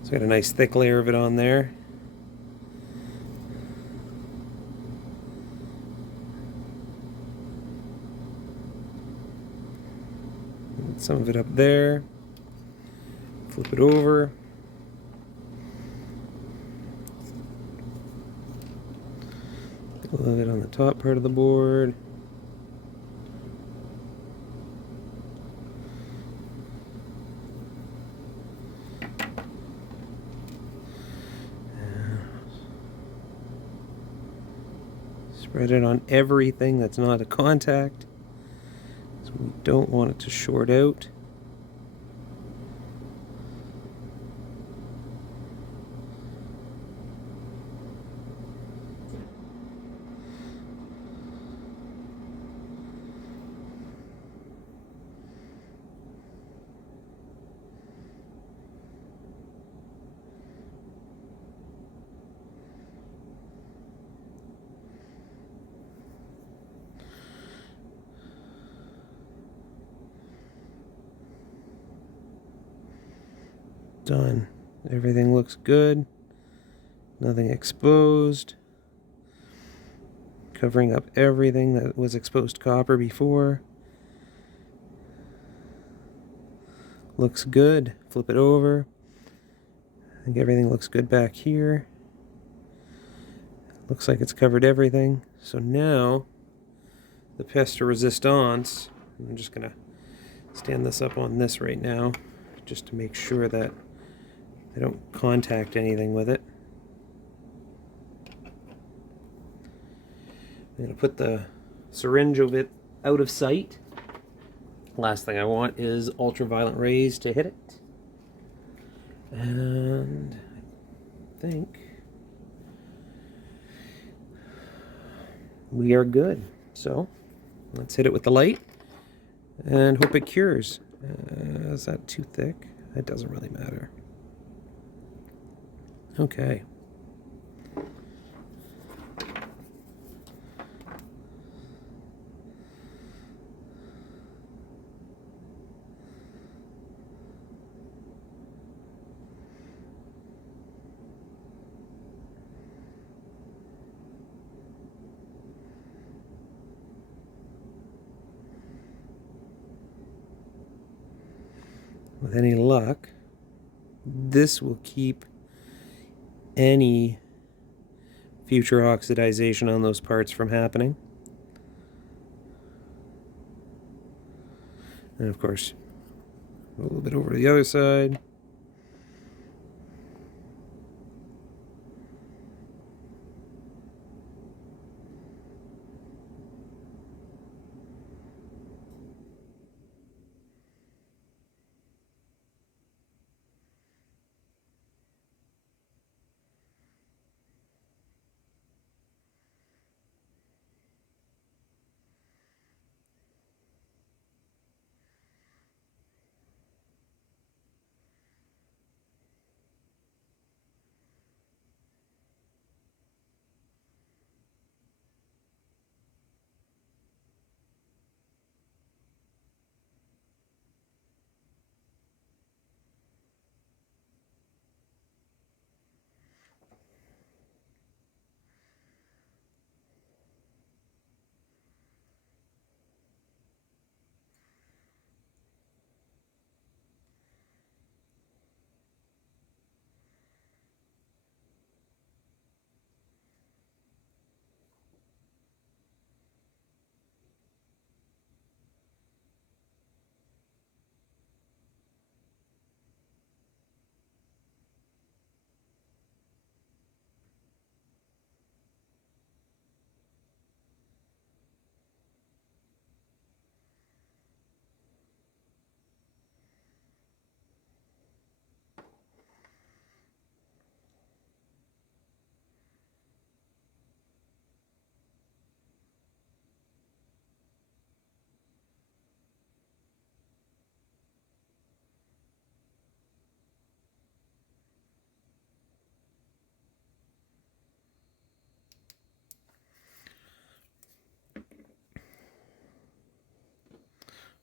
It's got a nice thick layer of it on there. Some of it up there. Flip it over. A little bit on the top part of the board. Spread it on everything that's not a contact. So we don't want it to short out. Done. Everything looks good. Nothing exposed. Covering up everything that was exposed copper before. Looks good. Flip it over. I think everything looks good back here. Looks like it's covered everything. So now the pièce de résistance, I'm just going to stand this up on this right now just to make sure that I don't contact anything with it. I'm going to put the syringe of it out of sight. Last thing I want is ultraviolet rays to hit it. And I think we are good. So let's hit it with the light and hope it cures. Is that too thick? It doesn't really matter. Okay. with any luck, this will keep any future oxidization on those parts from happening. And of course, a little bit over to the other side.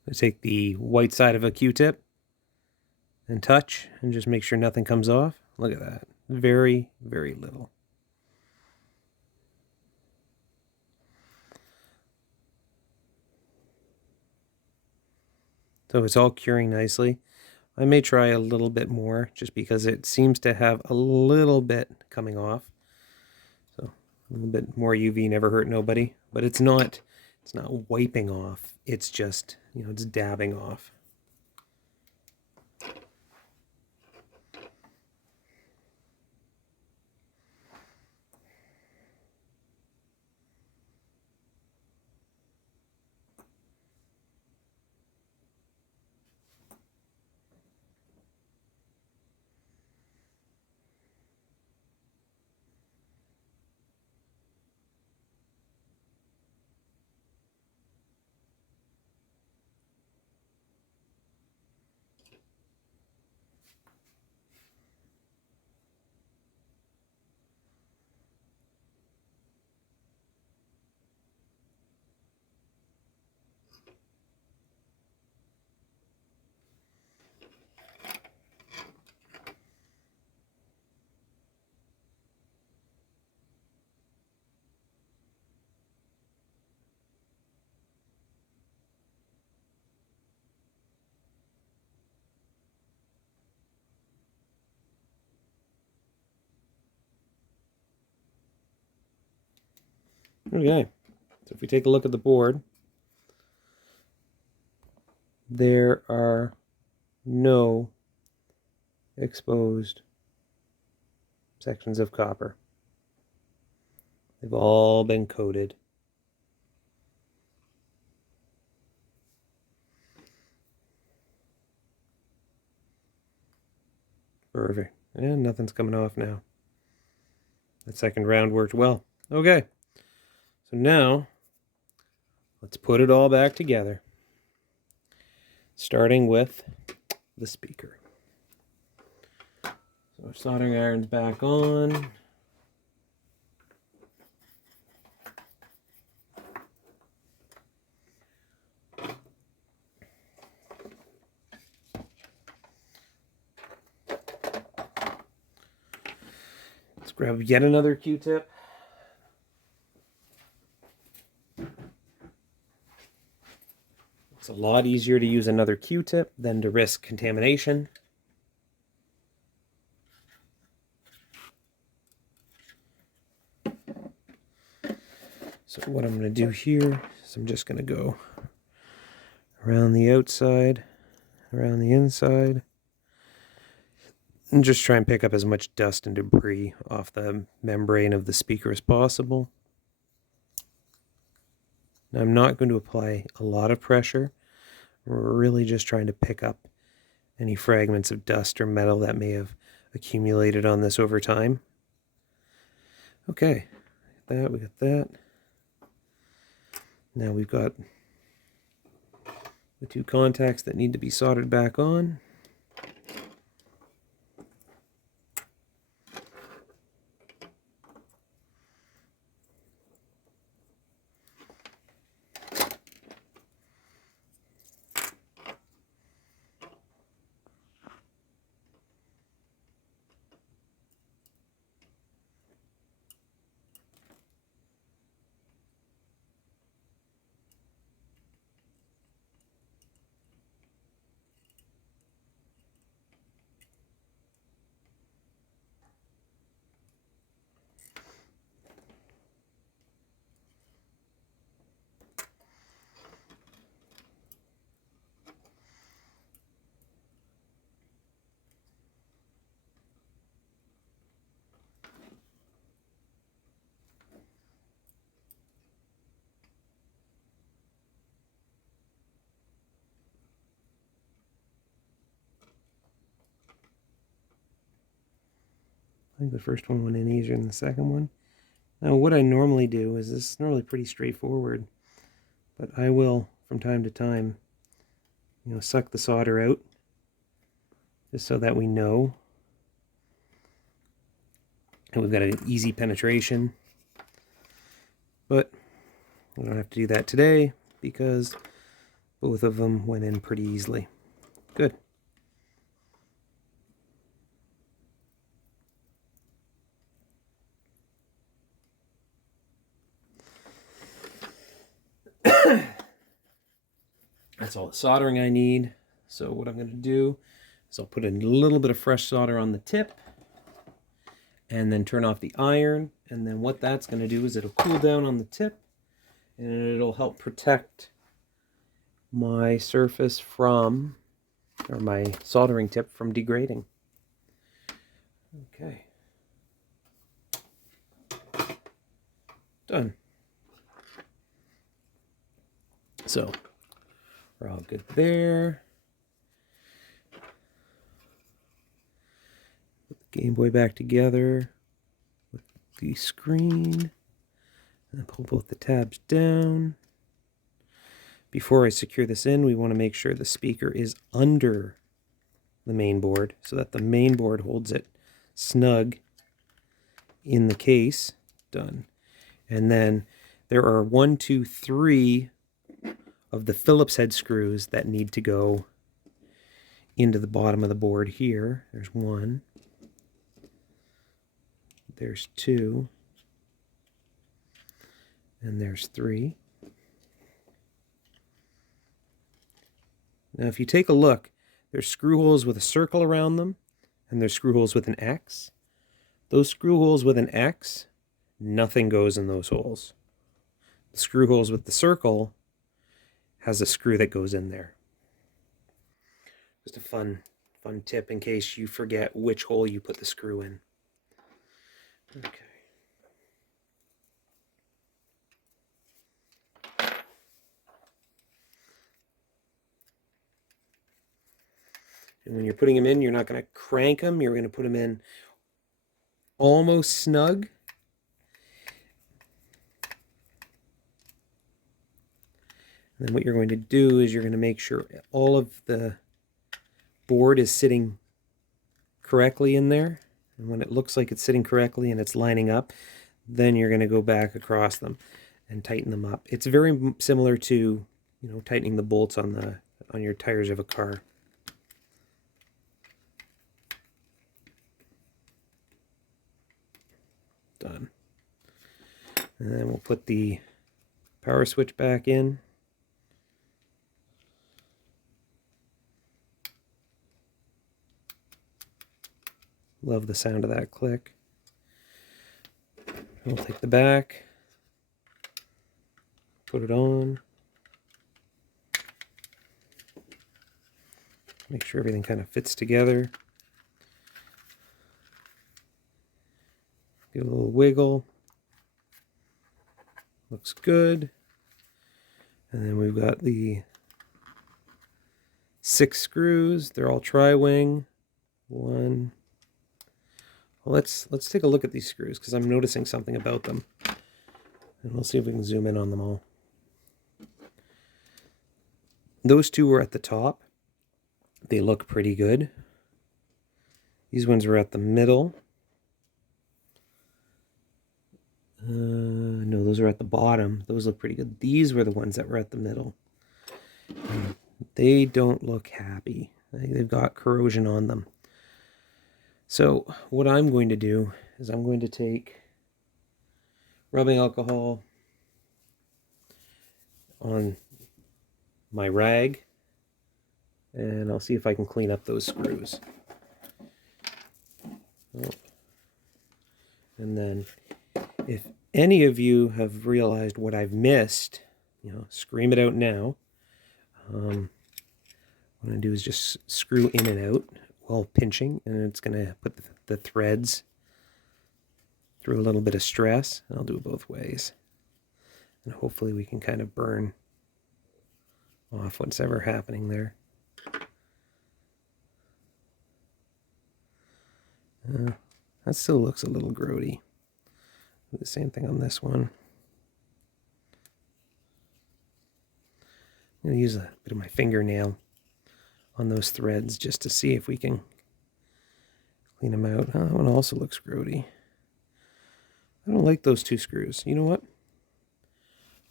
I take the white side of a Q-tip and touch and just make sure nothing comes off. Look at that. Very, very little. So it's all curing nicely. I may try a little bit more just because it seems to have a little bit coming off. So a little bit more UV never hurt nobody, but it's not wiping off. It's just, it's dabbing off. Okay, so if we take a look at the board, there are no exposed sections of copper. They've all been coated. Perfect. And nothing's coming off now. That second round worked well. Okay, so now let's put it all back together. Starting with the speaker. So our soldering iron's back on. Let's grab yet another Q-tip. Let's a lot easier to use another Q-tip than to risk contamination. So what I'm going to do here is I'm just going to go around the outside, around the inside, and just try and pick up as much dust and debris off the membrane of the speaker as possible. Now, I'm not going to apply a lot of pressure. We're really just trying to pick up any fragments of dust or metal that may have accumulated on this over time. Okay, we got that. Now we've got the two contacts that need to be soldered back on. I think the first one went in easier than the second one. Now what I normally do is, this is normally pretty straightforward, but I will from time to time, suck the solder out just so that we know. And we've got an easy penetration, but we don't have to do that today because both of them went in pretty easily. Good. That's all the soldering I need. So what I'm going to do is I'll put a little bit of fresh solder on the tip and then turn off the iron. And then what that's going to do is it'll cool down on the tip and it'll help protect my surface from, or my soldering tip from degrading. Okay. Done. So we're all good there. Put the Game Boy back together with the screen. And pull both the tabs down. Before I secure this in, we want to make sure the speaker is under the main board so that the main board holds it snug in the case. Done. And then there are 1, 2, 3 of the Phillips head screws that need to go into the bottom of the board here. There's 1. There's 2. And there's 3. Now if you take a look, there's screw holes with a circle around them, and there's screw holes with an X. Those screw holes with an X, nothing goes in those holes. The screw holes with the circle has a screw that goes in there. Just a fun tip in case you forget which hole you put the screw in. Okay. And when you're putting them in, you're not going to crank them. You're going to put them in almost snug. And then what you're going to do is you're going to make sure all of the board is sitting correctly in there. And when it looks like it's sitting correctly and it's lining up, then you're going to go back across them and tighten them up. It's very similar to, tightening the bolts on your tires of a car. Done. And then we'll put the power switch back in. Love the sound of that click. We'll take the back, put it on, make sure everything kind of fits together. Give it a little wiggle. Looks good. And then we've got the 6 screws. They're all tri-wing. One. Well, let's take a look at these screws because I'm noticing something about them. And we'll see if we can zoom in on them all. Those two were at the top. They look pretty good. These ones were at the middle. No, those are at the bottom. Those look pretty good. These were the ones that were at the middle. They don't look happy. They've got corrosion on them. So what I'm going to do is I'm going to take rubbing alcohol on my rag, and I'll see if I can clean up those screws. And then if any of you have realized what I've missed, scream it out now. What I'm going to do is just screw in and out while pinching, and it's going to put the threads through a little bit of stress. I'll do it both ways. And hopefully we can kind of burn off what's ever happening there. That still looks a little grody. Do the same thing on this one. I'm going to use a bit of my fingernail on those threads just to see if we can clean them out. That one also looks grody. I don't like those 2 screws. You know what?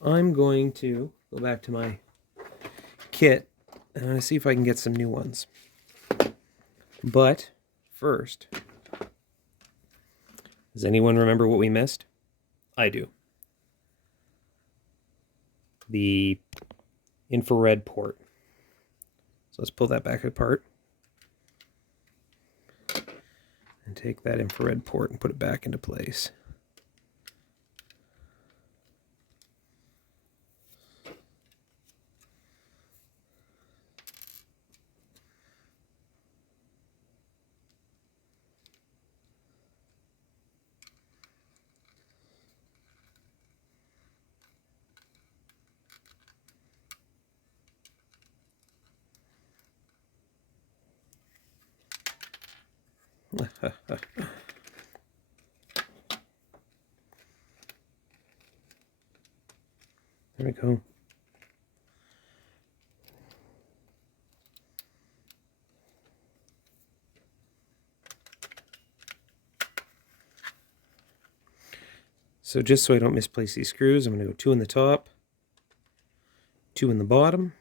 I'm going to go back to my kit and I'm going to see if I can get some new ones. But first, does anyone remember what we missed? I do. The infrared port. So let's pull that back apart and take that infrared port and put it back into place. There we go. So just so I don't misplace these screws, I'm going to go 2 in the top, 2 in the bottom.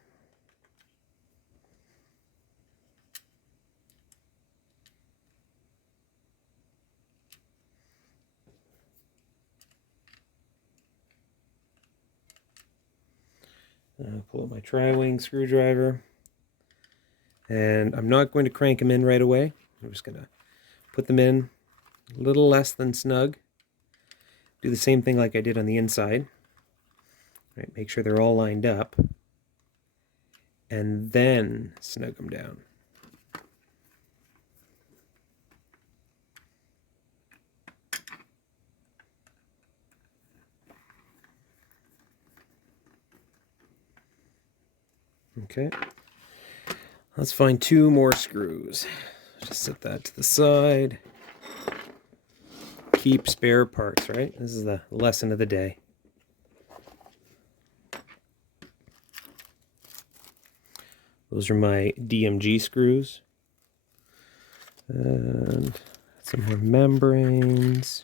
Pull out my tri-wing screwdriver, and I'm not going to crank them in right away. I'm just going to put them in a little less than snug. Do the same thing like I did on the inside. Right, make sure they're all lined up, and then snug them down. Okay, let's find 2 more screws. Just set that to the side. Keep spare parts, right? This is the lesson of the day. Those are my DMG screws. And some more membranes.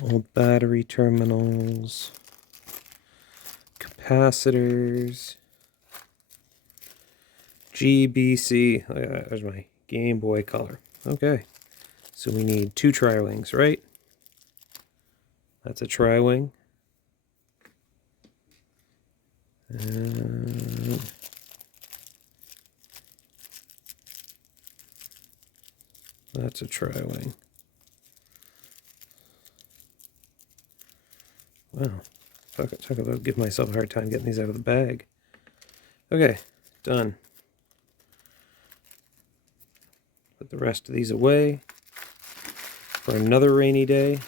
Old battery terminals. Capacitors. GBC. Oh, yeah, there's my Game Boy Color. Okay. So we need 2 tri-wings, right? That's a tri-wing. And That's a tri-wing. Wow. Talk about give myself a hard time getting these out of the bag. Okay, done. Put the rest of these away for another rainy day.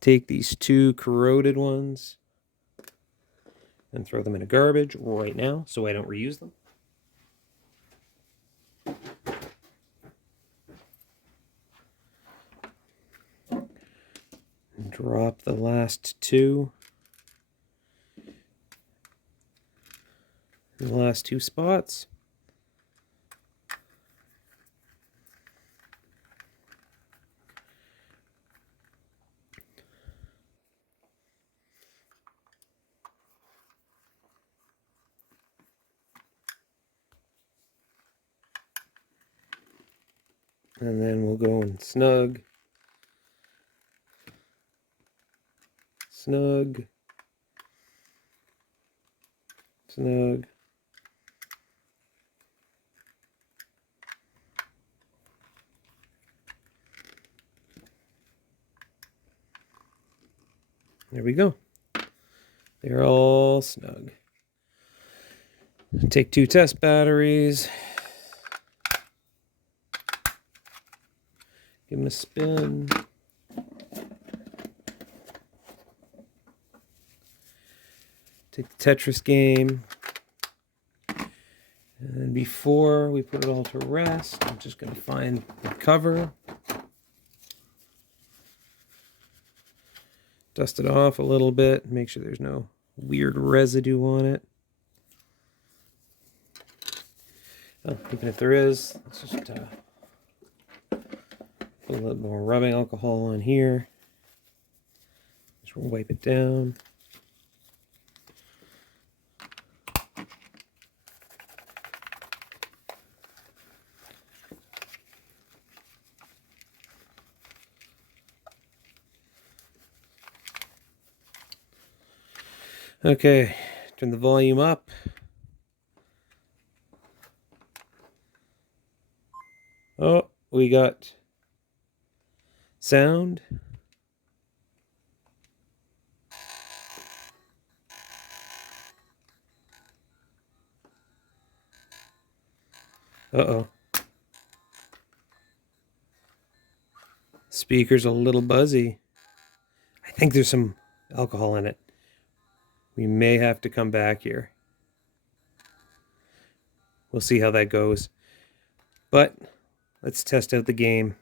Take these two corroded ones and throw them in a garbage right now so I don't reuse them. And drop the last two. The last two spots. And then we'll go and snug. Snug. Snug. There we go. They're all snug. Take two test batteries. Give them a spin. Take the Tetris game. And before we put it all to rest, I'm just going to find the cover. Dust it off a little bit. Make sure there's no weird residue on it. Oh, even if there is, let's just put a little more rubbing alcohol on here. Just wipe it down. Okay, turn the volume up. Oh, we got sound. Uh-oh. Speaker's a little buzzy. I think there's some alcohol in it. We may have to come back here. We'll see how that goes. But let's test out the game.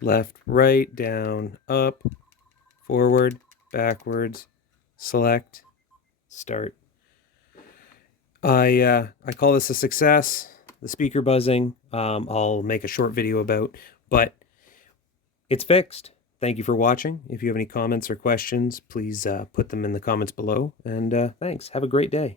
Left, right, down, up, forward, backwards, select, start. I call this a success. The speaker buzzing, I'll make a short video about, but it's fixed. Thank you for watching. If you have any comments or questions, please put them in the comments below. And thanks. Have a great day.